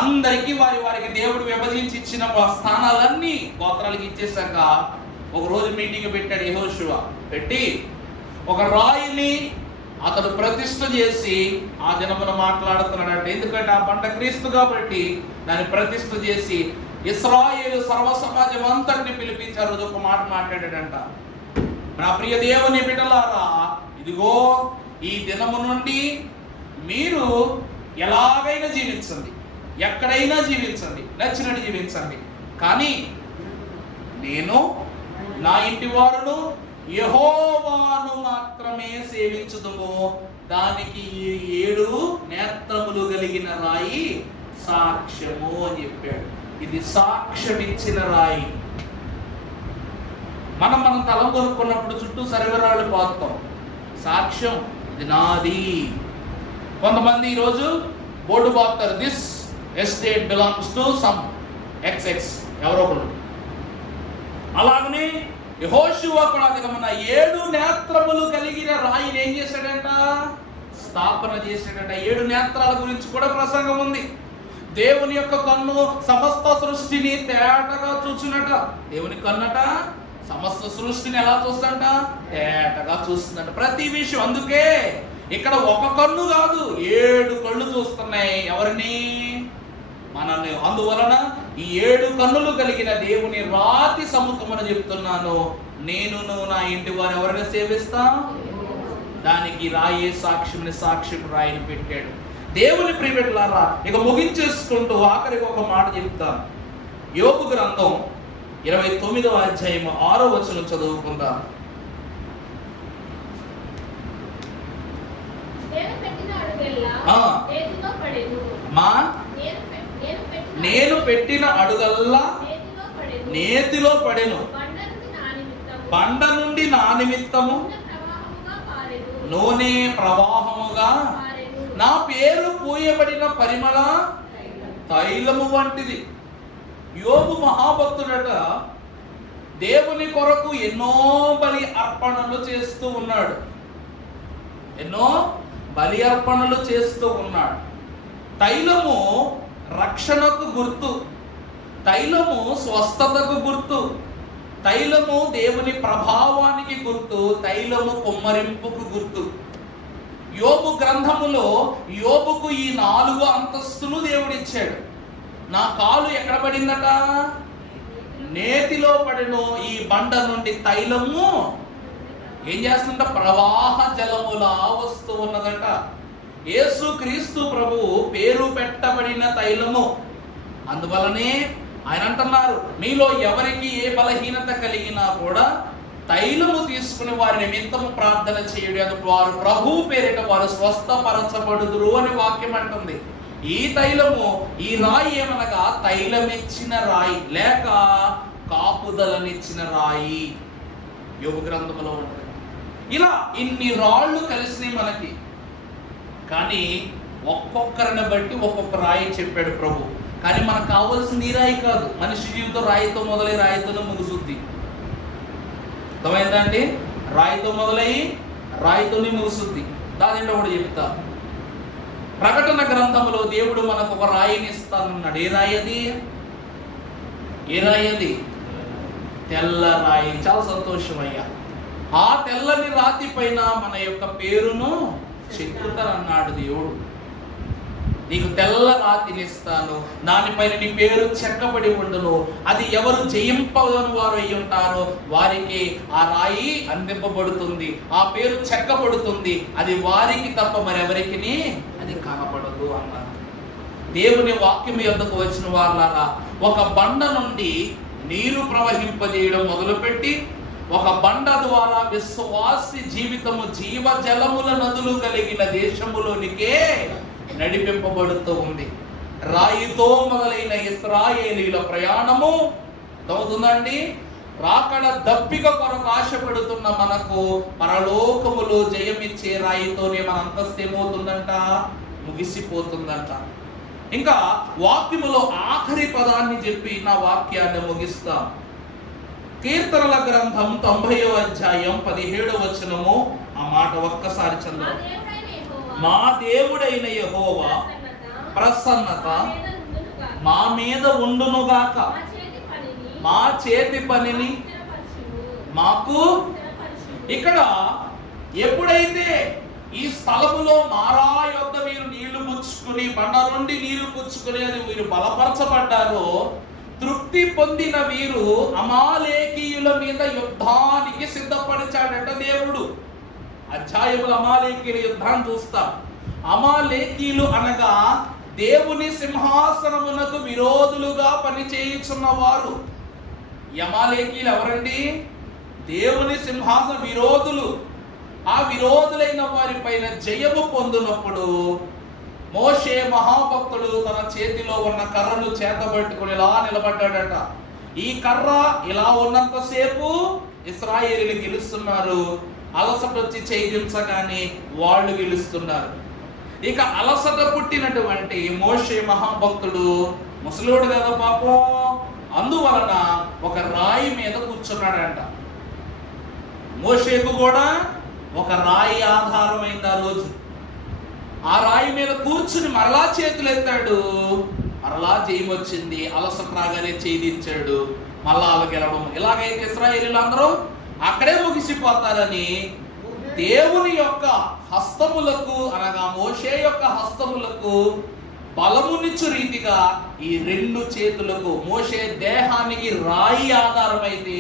అందరికీ వారికి దేవుడు విభజించి ఇచ్చిన స్థానాలన్నీ గోత్రాలకి ఇచ్చేసాక ఒక రోజు మీటింగ్ పెట్టాడు యెహోషువ. పెట్టి ఒక రాయిని అతడు ప్రతిష్ఠ చేసి ఆ దినమున మాట్లాడుతున్నాడంటే, ఎందుకంటే ఆ పంట క్రీస్తు కాబట్టి దాన్ని ప్రతిష్ఠ చేసి ఇశ్రాయేలు సర్వ సమాజం అంతటిని పిలిపించారు. రోజు ఒక మాట మాట్లాడాడంట, నా ప్రియ దేవుని బిడ్డలారా, ఇదిగో ఈ దినము నుండి మీరు ఎలాగైనా జీవించండి, ఎక్కడైనా జీవించండి, నచ్చినట్టు జీవించండి, కానీ నేను నా ఇంటి వారును యెహోవాను మాత్రమే సేవించుదుము. దానికి 7 నేత్రములు కలిగిన రాయి సాక్ష్యము అని చెప్పాడు. ఇది సాక్ష్యం ఇచ్చిన రాయి. మనం తలం కొనుక్కున్నప్పుడు చుట్టూ సరివరాళ్ళు పోతాం, సాక్ష్యం ఇది నాది. కొంతమంది ఈరోజు బోర్డు పోతారు, this estate belongs to some XX ఎవరో ఒకరు. అలాగనే యెహోషువ కూడా మన 7 నేత్రములు కలిగిన రాయిని ఏం చేశాడంట? స్థాపన చేశాడంట. 7 నేత్రాల గురించి కూడా ప్రసంగం ఉంది. దేవుని యొక్క కన్ను సమస్త సృష్టిని తేటగా చూచునట. దేవుని కన్నట సమస్త సృష్టిని ఎలా చూస్తుందంట? తేటగా చూస్తుందంట ప్రతి విషయం. అందుకే ఇక్కడ ఒక కన్ను కాదు, 7 కళ్ళు చూస్తున్నాయి. ఎవరిని? మనల్ని. అందువలన ఈ 7 కన్నులు కలిగిన దేవుని రాతి సముఖమున చెప్తున్నాను, నేను నా ఇంటి వారు ఎవరిని సేవిస్తా? దానికి రాయే సాక్ష్యం రాయిని పెట్టాడు. దేవుని ప్రియబిడ్డలారా, ఇక ముగించేసుకుంటూ ఆఖరికి ఒక మాట చెప్తాను. యోబు గ్రంథం 29వ అధ్యాయం 6వ వచనం చదువుకుందాం. నేను పెట్టిన అడుగల్లా నేతిలో పడెను, బండ నుండి నా నిమిత్తము నూనె ప్రవాహముగా, నా పేరు పూయబడిన పరిమళ తైలము వంటిది. యోబు మహాభక్తుడట. దేవుని కొరకు ఎన్నో బలి అర్పణలు చేస్తూ ఉన్నాడు, ఎన్నో బలి అర్పణలు చేస్తూ ఉన్నాడు. తైలము రక్షణకు గుర్తు, తైలము స్వస్థతకు గుర్తు, తైలము దేవుని ప్రభావానికి గుర్తు, తైలము కుమ్మరింపుకు గుర్తు. యోబు గ్రంథములో యోబుకు ఈ 4 అంతస్తులు దేవుడిచ్చాడు. నా కాలు ఎక్కడ పడిందట? నేతిలో పడిన ఈ బండ నుండి తైలము ఏం చేస్తుంట? ప్రవాహ జలములా వస్తూ ఉన్నదట. యేసు క్రీస్తు ప్రభువు పేరు పెట్టబడిన తైలము. అందువలనే ఆయన అంటున్నారు, మీలో ఎవరికి ఏ బలహీనత కలిగినా కూడా తైలము తీసుకుని వారి నిమిత్తము ప్రార్థన చేయుడి, అది వారు ప్రభు పేరిట వారు స్వస్థపరచబడుదురు అని వాక్యం అంటుంది. ఈ తైలము, ఈ రాయి ఏమనగా తైలమిచ్చిన రాయి లేక కాపుదలనిచ్చిన రాయి యోబు గ్రంథంలో ఉంటుంది. ఇలా ఇన్ని రాళ్ళు కలిసి మనకి, కానీ ఒక్కొక్కరిని బట్టి ఒక్కొక్క రాయి చెప్పాడు ప్రభు. కానీ మనకు కావాల్సింది ఈ రాయి కాదు. మనిషి జీవితం రాయితో మొదలై రాయితోనే ముగుసుద్ది. అర్థమైందండి? రాయితో మొదలయ్యి రాయితోనే ముగుసుద్ది. దానిలో కూడా చెప్తా, ప్రకటన గ్రంథంలో దేవుడు మనకు ఒక రాయిని ఇస్తానన్నాడు. ఏ రాయి అది? ఏ రాయి అది? తెల్ల రాయి. చాలా సంతోషమయ్యా. ఆ తెల్లని రాతి పైన మన యొక్క పేరును చెక్కుతానన్నాడు దేవుడు. నీకు తెల్ల రాతిని ఇస్తాను, దానిపైన నీ పేరు చెక్కబడి ఉండును. అది ఎవరు జయింపని వారు అయి ఉంటారో వారికి ఆ రాయి అందింపబడుతుంది, ఆ పేరు చెక్కబడుతుంది. అది వారికి తప్ప మరెవరికి అది కనపడదు అన్నారు. దేవుని వాక్యం యొద్దకు వచ్చిన వాళ్ళారా, ఒక బండ నుండి నీరు ప్రవహింపజేయడం మొదలుపెట్టి ఒక బండ ద్వారా విశ్వాసి జీవితము జీవజలముల నదులు కలిగిన దేశములోనికే నడిపింపబడుతూ ఉంది. రాయితో మొదలైన ఇశ్రాయేలీల ప్రయాణము అవుతుందండి. రాకడ దప్పిక కొరకు ఆశపడుతున్న మనకు పరలోకములో జయమిచ్చే రాయితోనే మన అంతస్తు ఏమవుతుందంట? ముగిసిపోతుందంట. ఇంకా వాక్యములో ఆఖరి పదాన్ని చెప్పి నా వాక్యాన్ని ముగిస్తాం. కీర్తనల గ్రంథం 90వ అధ్యాయం 17వ వచనము. ఆ మాట ఒక్కసారి చదువు. మా దేవుడైన యెహోవా ప్రసన్నత మా మీద ఉండునుగాక, మా చేతి పనిని మాకు. ఇక్కడ ఎప్పుడైతే ఈ స్థలములో మారా యొద్ద మీరు నీళ్లు పుచ్చుకుని, బండ నుండి నీళ్లు పుచ్చుకుని అది మీరు బలపరచబడ్డారో, తృప్తి పొందిన వీరు అమాలేకీయుల మీద యుద్ధానికి సిద్ధపరిచాడట దేవుడు. అధ్యాయములు అమాలేకీయుల యుద్ధాన్ని చూస్తాం. అమాలేకీయులు అనగా దేవుని సింహాసనమునకు విరోధులుగా పనిచేయుచున్న వారు. అమాలేకీయులు ఎవరండి? దేవుని సింహాసన విరోధులు. ఆ విరోధులైన వారి పైన జయము పొందినప్పుడు మోషే మహాభక్తుడు తన చేతిలో ఉన్న కర్రను చేతబట్టుకుని ఇలా నిలబడ్డాడట. ఈ కర్ర ఇలా ఉన్నంతసేపు ఇశ్రాయేలీలు గెలుస్తున్నారు. అలసట వచ్చి ఛేదించగానే వాళ్ళు గెలుస్తున్నారు. ఇక అలసట పుట్టినటువంటి మోషే మహాభక్తుడు ముసలోడు కదా పాపం, అందువలన ఒక రాయి మీద కూర్చున్నాడంట. మోషేకు కూడా ఒక రాయి ఆధారమైంది ఆ రోజు. ఆ రాయి మీద కూర్చుని మరలా చేతులు ఎత్తాడు, మరలా జయం వచ్చింది. అలసట రాగానే ఛేదించాడు, మళ్ళా అలా గెలవడం. ఇలాగైతే ఇశ్రాయేలీలు అందరూ అక్కడే ముగిసిపోతారని దేవుని యొక్క హస్తములకు అనగా మోషే యొక్క హస్తములకు బలమునిచ్చు రీతిగా ఈ 2 చేతులకు, మోషే దేహానికి రాయి ఆధారమైతే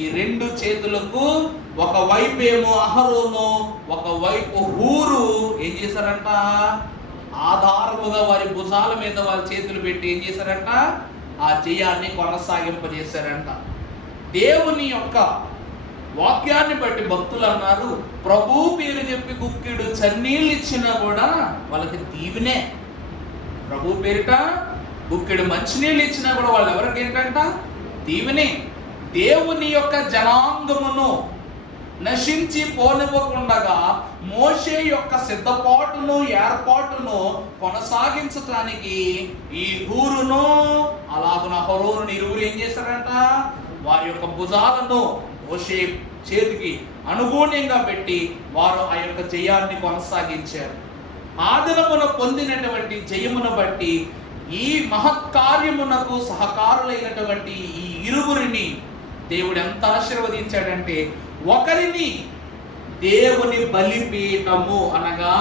ఈ 2 చేతులకు ఒక వైపేమో అహరోను, ఒక వైపు హూరు ఏం చేశారంట? ఆధారముగా వారి భుజాల మీద వారి చేతులు పెట్టి ఏం చేశారంట? ఆ జయాన్ని కొనసాగింపజేశారంట. దేవుని యొక్క వాక్యాన్ని బట్టి భక్తులు అన్నారు, ప్రభు పేరు చెప్పి గుక్కిడు చన్నీళ్ళు ఇచ్చినా కూడా వాళ్ళకి దీవెనే. ప్రభు పేరిట గుక్కిడు మంచినీళ్ళు ఇచ్చినా కూడా వాళ్ళు ఎవరికి ఏంటంట? దీవెనే. దేవుని యొక్క జనాంగమును నశించి పోనివ్వకుండగా మోషే యొక్క సిద్ధపాటును ఏర్పాటును కొనసాగించటానికి ఈ హూరును అలాగున అహరోను ఇరువురు ఏం చేశారంట? వారి యొక్క భుజాలను మోషే చేతికి అనుగుణ్యంగా పెట్టి వారు ఆ యొక్క జయాన్ని కొనసాగించారు. ఆ దినమున పొందినటువంటి జయమును బట్టి ఈ మహత్కార్యమునకు సహకారులైనటువంటి ఈ ఇరువురిని దేవుడు ఎంత ఆశీర్వదించాడంటే, ఒకరిని దేవుని బలిపీఠము అనగా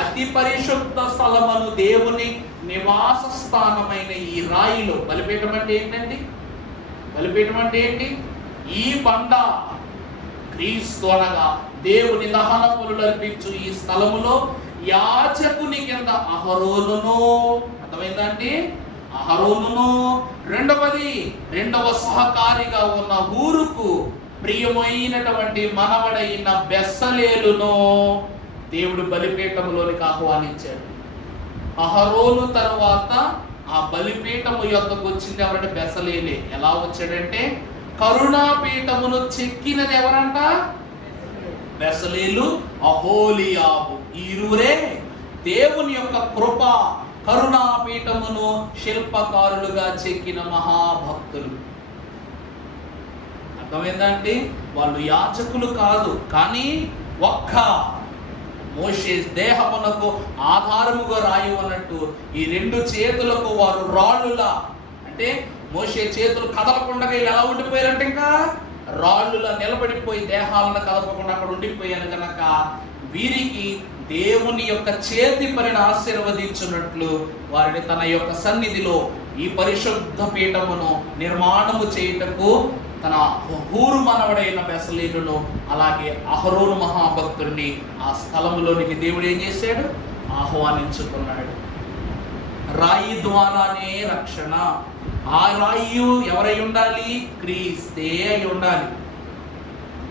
అతి పరిశుద్ధ స్థలమును, దేవుని నివాస స్థానమైన ఈ రాయిలో, బలిపీఠం అంటే ఏంటండి? బలిపీఠం అంటే ఏంటి? ఈ బండ క్రీస్తు అనగా దేవుని దహన బలులు అర్పించు ఈ స్థలములో యాజకుని కింద అహరోనును, అర్థమైందండి? అహరోనును, రెండవ సహకారిగా ఉన్న ఊరుకు ప్రియమైనటువంటి మనవడైన బెస్సలేలును దేవుడు బలిపీఠములోనికి ఆహ్వానించాడు. అహరోను తర్వాత ఆ బలిపీఠము యొద్దకు వచ్చింది ఎవరంటే బెస్సలేలే. ఎలా వచ్చాడంటే, కరుణాపీఠమును చెక్కినది ఎవరంట? బెస్సలేలు, అహోలియాబు. ఈ ఇరువురే దేవుని యొక్క కృప కరుణాపీఠమును శిల్పకారులుగా చెక్కిన మహాభక్తులు. అర్థమైందంటే వాళ్ళు యాజకులు కాదు, కానీ ఒక్క మోషే దేహమునకు ఆధారముగా రాయి ఉన్నట్టు ఈ రెండు చేతులకు వారు రాళ్ళులా, అంటే మోషే చేతులు కదలకుండా ఎలా ఉండిపోయారంటే ఇంకా రాళ్ళులా నిలబడిపోయి దేహాలను కదపకుండా అక్కడ ఉండిపోయారు కనుక వీరికి దేవుని యొక్క చేతి పనిని ఆశీర్వదించినట్లు వారిని తన యొక్క సన్నిధిలో ఈ పరిశుద్ధ పీఠమును నిర్మాణము చేయుటకు తన ఊరు మనవడైన బెస్సలేలును అలాగే అహరోను మహాభక్తుడిని ఆ స్థలములోనికి దేవుడు ఏం చేశాడు? ఆహ్వానించుకున్నాడు. రాయి ద్వారానే రక్షణ. ఆ రాయి ఎవరై ఉండాలి? క్రీస్తే అయి ఉండాలి.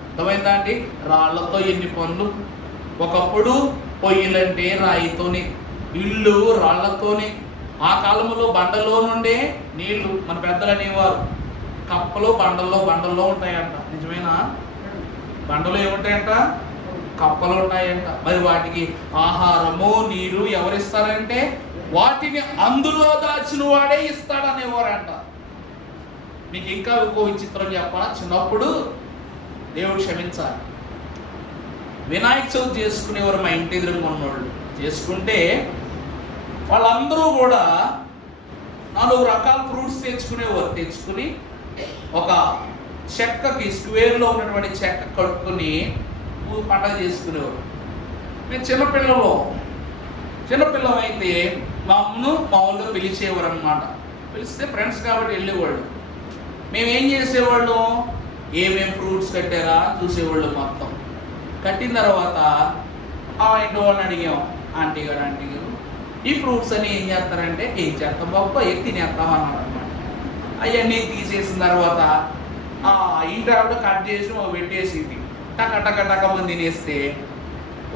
అర్థమైందా అండి? రాళ్లతో ఎన్ని పనులు. ఒకప్పుడు పొయ్యిలంటే రాయితోనే, ఇళ్ళు రాళ్లతోనే. ఆ కాలంలో బండలో నుండే నీళ్లు, మన పెద్దలు అనేవారు కప్పలు బండల్లో ఉంటాయంట. నిజమేనా? బండలో ఏముంటాయంట? కప్పలు ఉంటాయంట. మరి వాటికి ఆహారము నీరు ఎవరిస్తారంటే వాటిని అందులో దాచిన వాడే ఇస్తాడనేవారంట. మీకు ఇంకా ఇంకో విచిత్రం చెప్పాలా? చిన్నప్పుడు దేవుడు క్షమించాలి, వినాయక చవితి చేసుకునేవారు మా ఇంటి ఎదురుగా ఉన్నోళ్ళు. చేసుకుంటే వాళ్ళందరూ కూడా 4 రకాల ఫ్రూట్స్ తెచ్చుకునేవారు. తెచ్చుకుని ఒక చెక్కకి, స్క్వేర్లో ఉన్నటువంటి చెక్క కట్టుకుని పండగ చేసుకునేవారు. మేము చిన్నపిల్లం అయితే మా అమ్మను మా ఊళ్ళో పిలిచేవారు అనమాట. పిలిస్తే ఫ్రెండ్స్ కాబట్టి వెళ్ళేవాళ్ళు. మేమేం చేసేవాళ్ళం? ఏమేమి ఫ్రూట్స్ కట్టారా చూసేవాళ్ళు. మొత్తం కట్టిన తర్వాత ఆ ఇంటి వాళ్ళని అడిగాం, ఆంటీ గారు ఈ ఫ్రూట్స్ అని ఏం చేస్తారంటే, ఏం చేస్తాం బాబా, తినేస్తాం అన్నాడు అనమాట. అవన్నీ తీసేసిన తర్వాత ఆ ఇంటి ఆవిడ కట్ చేసి పెట్టేసింది. టక తినేస్తే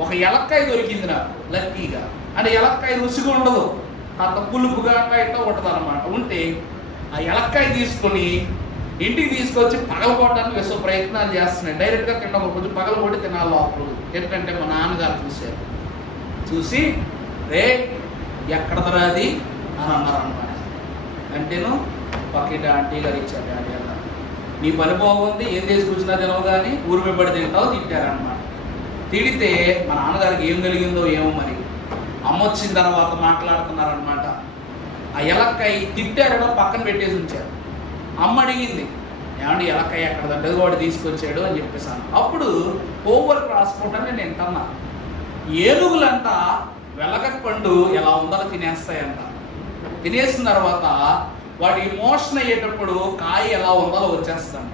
ఒక ఎలక్కాయ దొరికింది నాకు లక్కీగా. అంటే ఎలక్కాయ రుచిగా ఉండదు, అంత పులుపుగా ఇట్లా ఉంటుంది అనమాట. ఉంటే ఆ ఎలక్కాయ తీసుకొని ఇంటికి తీసుకొచ్చి పగలగొట్టడానికి విశ్వ ప్రయత్నాలు చేస్తున్నాయి. డైరెక్ట్గా తింటాం, కొంచెం పగలగొట్టి తినాలి లోపల. ఎందుకంటే మా నాన్నగారు చూశారు. చూసి రే ఎక్కడ తరాది అని అన్నారు అనమాట. అంటేను పక్కింటి ఆంటీ గారు ఇచ్చారు. డాడీ అన్నారు, నీ పని బాగుంది, ఏం తీసుకొచ్చినా తినవు కానీ ఊరు వెంబడి తింటావు. తిట్టారనమాట. తిడితే మా నాన్నగారికి ఏం కలిగిందో ఏమో మరి. అమ్మ వచ్చిన తర్వాత మాట్లాడుతున్నారనమాట. ఆ ఎలక్కాయ తిట్టారో పక్కన పెట్టేసి ఉంచారు. అమ్మ అడిగింది, ఏమండి ఎలక్కాయ ఎక్కడదంటే వాడు తీసుకొచ్చాడు అని చెప్పేసాను. అప్పుడు హోంవర్క్ రాసుకుంటానే నేను తిన్నా. ఏనుగులంతా వెలగ పండు ఎలా ఉందో తినేస్తాయంట. తినేసిన తర్వాత వాడి మోషన్ అయ్యేటప్పుడు కాయ ఎలా ఉందో వచ్చేస్తాను.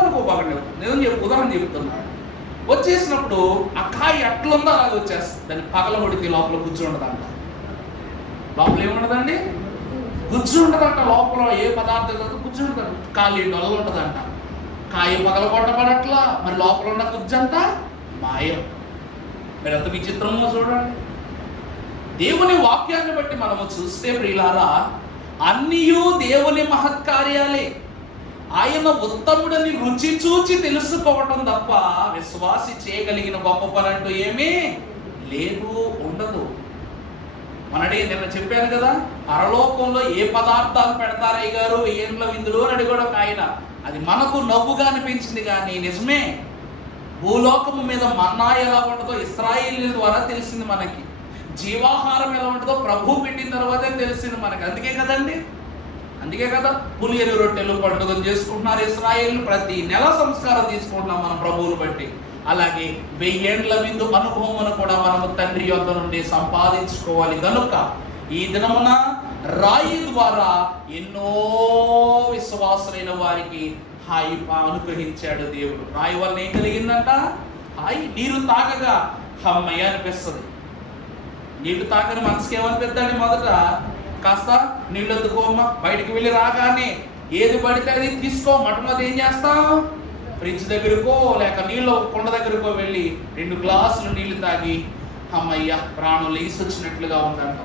అనుకోబాకండి, నేను ఉదాహరణ చెప్తున్నాను. వచ్చేసినప్పుడు ఆ కాయ ఎట్లుందో అలాగే వచ్చేస్తుంది. దాన్ని పగలగొడితే లోపల గుజ్జు ఉండదంట. లోపల ఏముండదండి? గుజ్జు ఉండదంట. లోపల ఏ పదార్థం గుజ్జు ఉండదు, ఖాళీ డొల్ల ఉంటదంట. కాయ పగలగొట్టబడట్లా, మరి లోపల ఉన్న గుజ్జు అంతా మాయం. మీరు ఎంత విచిత్రమో చూడండి. దేవుని వాక్యాన్ని బట్టి మనము చూస్తే ప్రియులారా, అన్నీయూ దేవుని మహత్కార్యాలే. ఆయన ఉత్తముడని రుచి చూచి తెలుసుకోవటం తప్ప విశ్వాసి చేయగలిగిన గొప్ప పని అంటూ ఏమీ లేదు, ఉండదు. మనడి నిన్న చెప్పాను కదా, పరలోకంలో ఏ పదార్థాలు పెడతారయ్య గారు ఏండ్ల విందులు అని అడిగాడు ఒక ఆయన. అది మనకు నవ్వుగా అనిపించింది, కానీ నిజమే. భూలోకము మీద మన్నా ఎలా ఉంటుందో ఇశ్రాయేలీయుల ద్వారా తెలిసింది మనకి. జీవాహారం ఎలా ఉంటుందో ప్రభు పెట్టిన తర్వాతే తెలిసింది మనకి. అందుకే కదా పులియని రొట్టెలు పండుగలు చేసుకుంటున్నారు ఇశ్రాయేలు. ప్రతి నెల సంస్కారం తీసుకుంటున్నాం మనం ప్రభువును బట్టి. అలాగే 1000 ఏండ్ల విందు అనుభవమును కూడా మనము తండ్రి యొద్ద నుండి సంపాదించుకోవాలి. కనుక ఈ దినమున రాయి ద్వారా ఎన్నో విశ్వాసులైన వారికి హాయి అనుగ్రహించాడు దేవుడు. రాయి వల్ల ఏం కలిగిందంట? హాయి. నీరు తాగగా హమ్మయ్య అనిపిస్తుంది. నీళ్లు తాగని మనసుకి ఏమనిపిద్దండి? మొదట కాస్త నీళ్ళు ఎత్తుకోమ్మా, బయటికి వెళ్ళి రాగానే ఏది పడితే అది తీసుకో. మొట్టమొదటి ఏం చేస్తావు? ఫ్రిడ్జ్ దగ్గరకో లేక నీళ్ళు కొండ దగ్గరకో వెళ్ళి 2 గ్లాసులు నీళ్లు తాగి అమ్మయ్య ప్రాణం లేసి వచ్చినట్లుగా ఉందంట.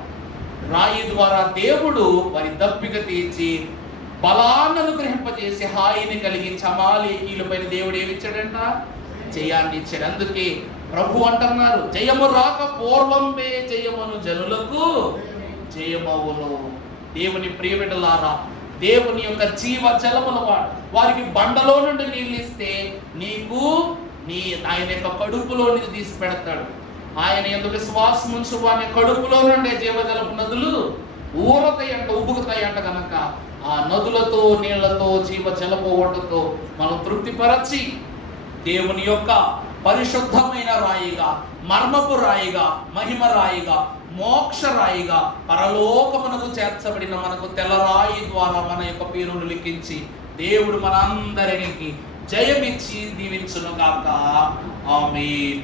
రాయి ద్వారా దేవుడు వారి దప్పిక తీర్చి బలాన్ని అనుగ్రహింపజేసి హాయిని కలిగించి అమాలేకీయుల పైన దేవుడు ఏమిచ్చాడంట? జయాన్ని ఇచ్చాడు. అందుకే ప్రభు అంటున్నారు, జయము రాక పూర్వంబే జయమును జనులకు జయమవును. దేవుని ప్రియబిడ్డలారా, దేవుని యొక్క జీవ జలముల వారికి బండలో నుండి నీళ్ళు ఇస్తే నీకు ఆయన యొక్క కడుపులో నుంచి తీసి పెడతాడు. ఆయన ఎందుకు విశ్వాసం ఉంచు వారి కడుపులో నుండే జీవజలపు నదులు ఊరతాయంట, ఉబుకుతాయంట. కనుక ఆ నదులతో నీళ్లతో జీవ జలపు ఓటతో మనం తృప్తిపరచి దేవుని యొక్క పరిశుద్ధమైన రాయిగా, మర్మపు రాయిగా, మహిమ రాయిగా, మోక్ష రాయిగా పరలోకమునకు చేర్చబడిన మనకు తెల్లరాయి ద్వారా మన యొక్క పేరును లిఖించి దేవుడు మనందరికి జయమిచ్చి దీవించును గాక. ఆమేన్.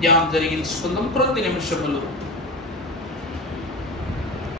ధ్యానం జరిగించుకుందాం కొద్ది నిమిషములు.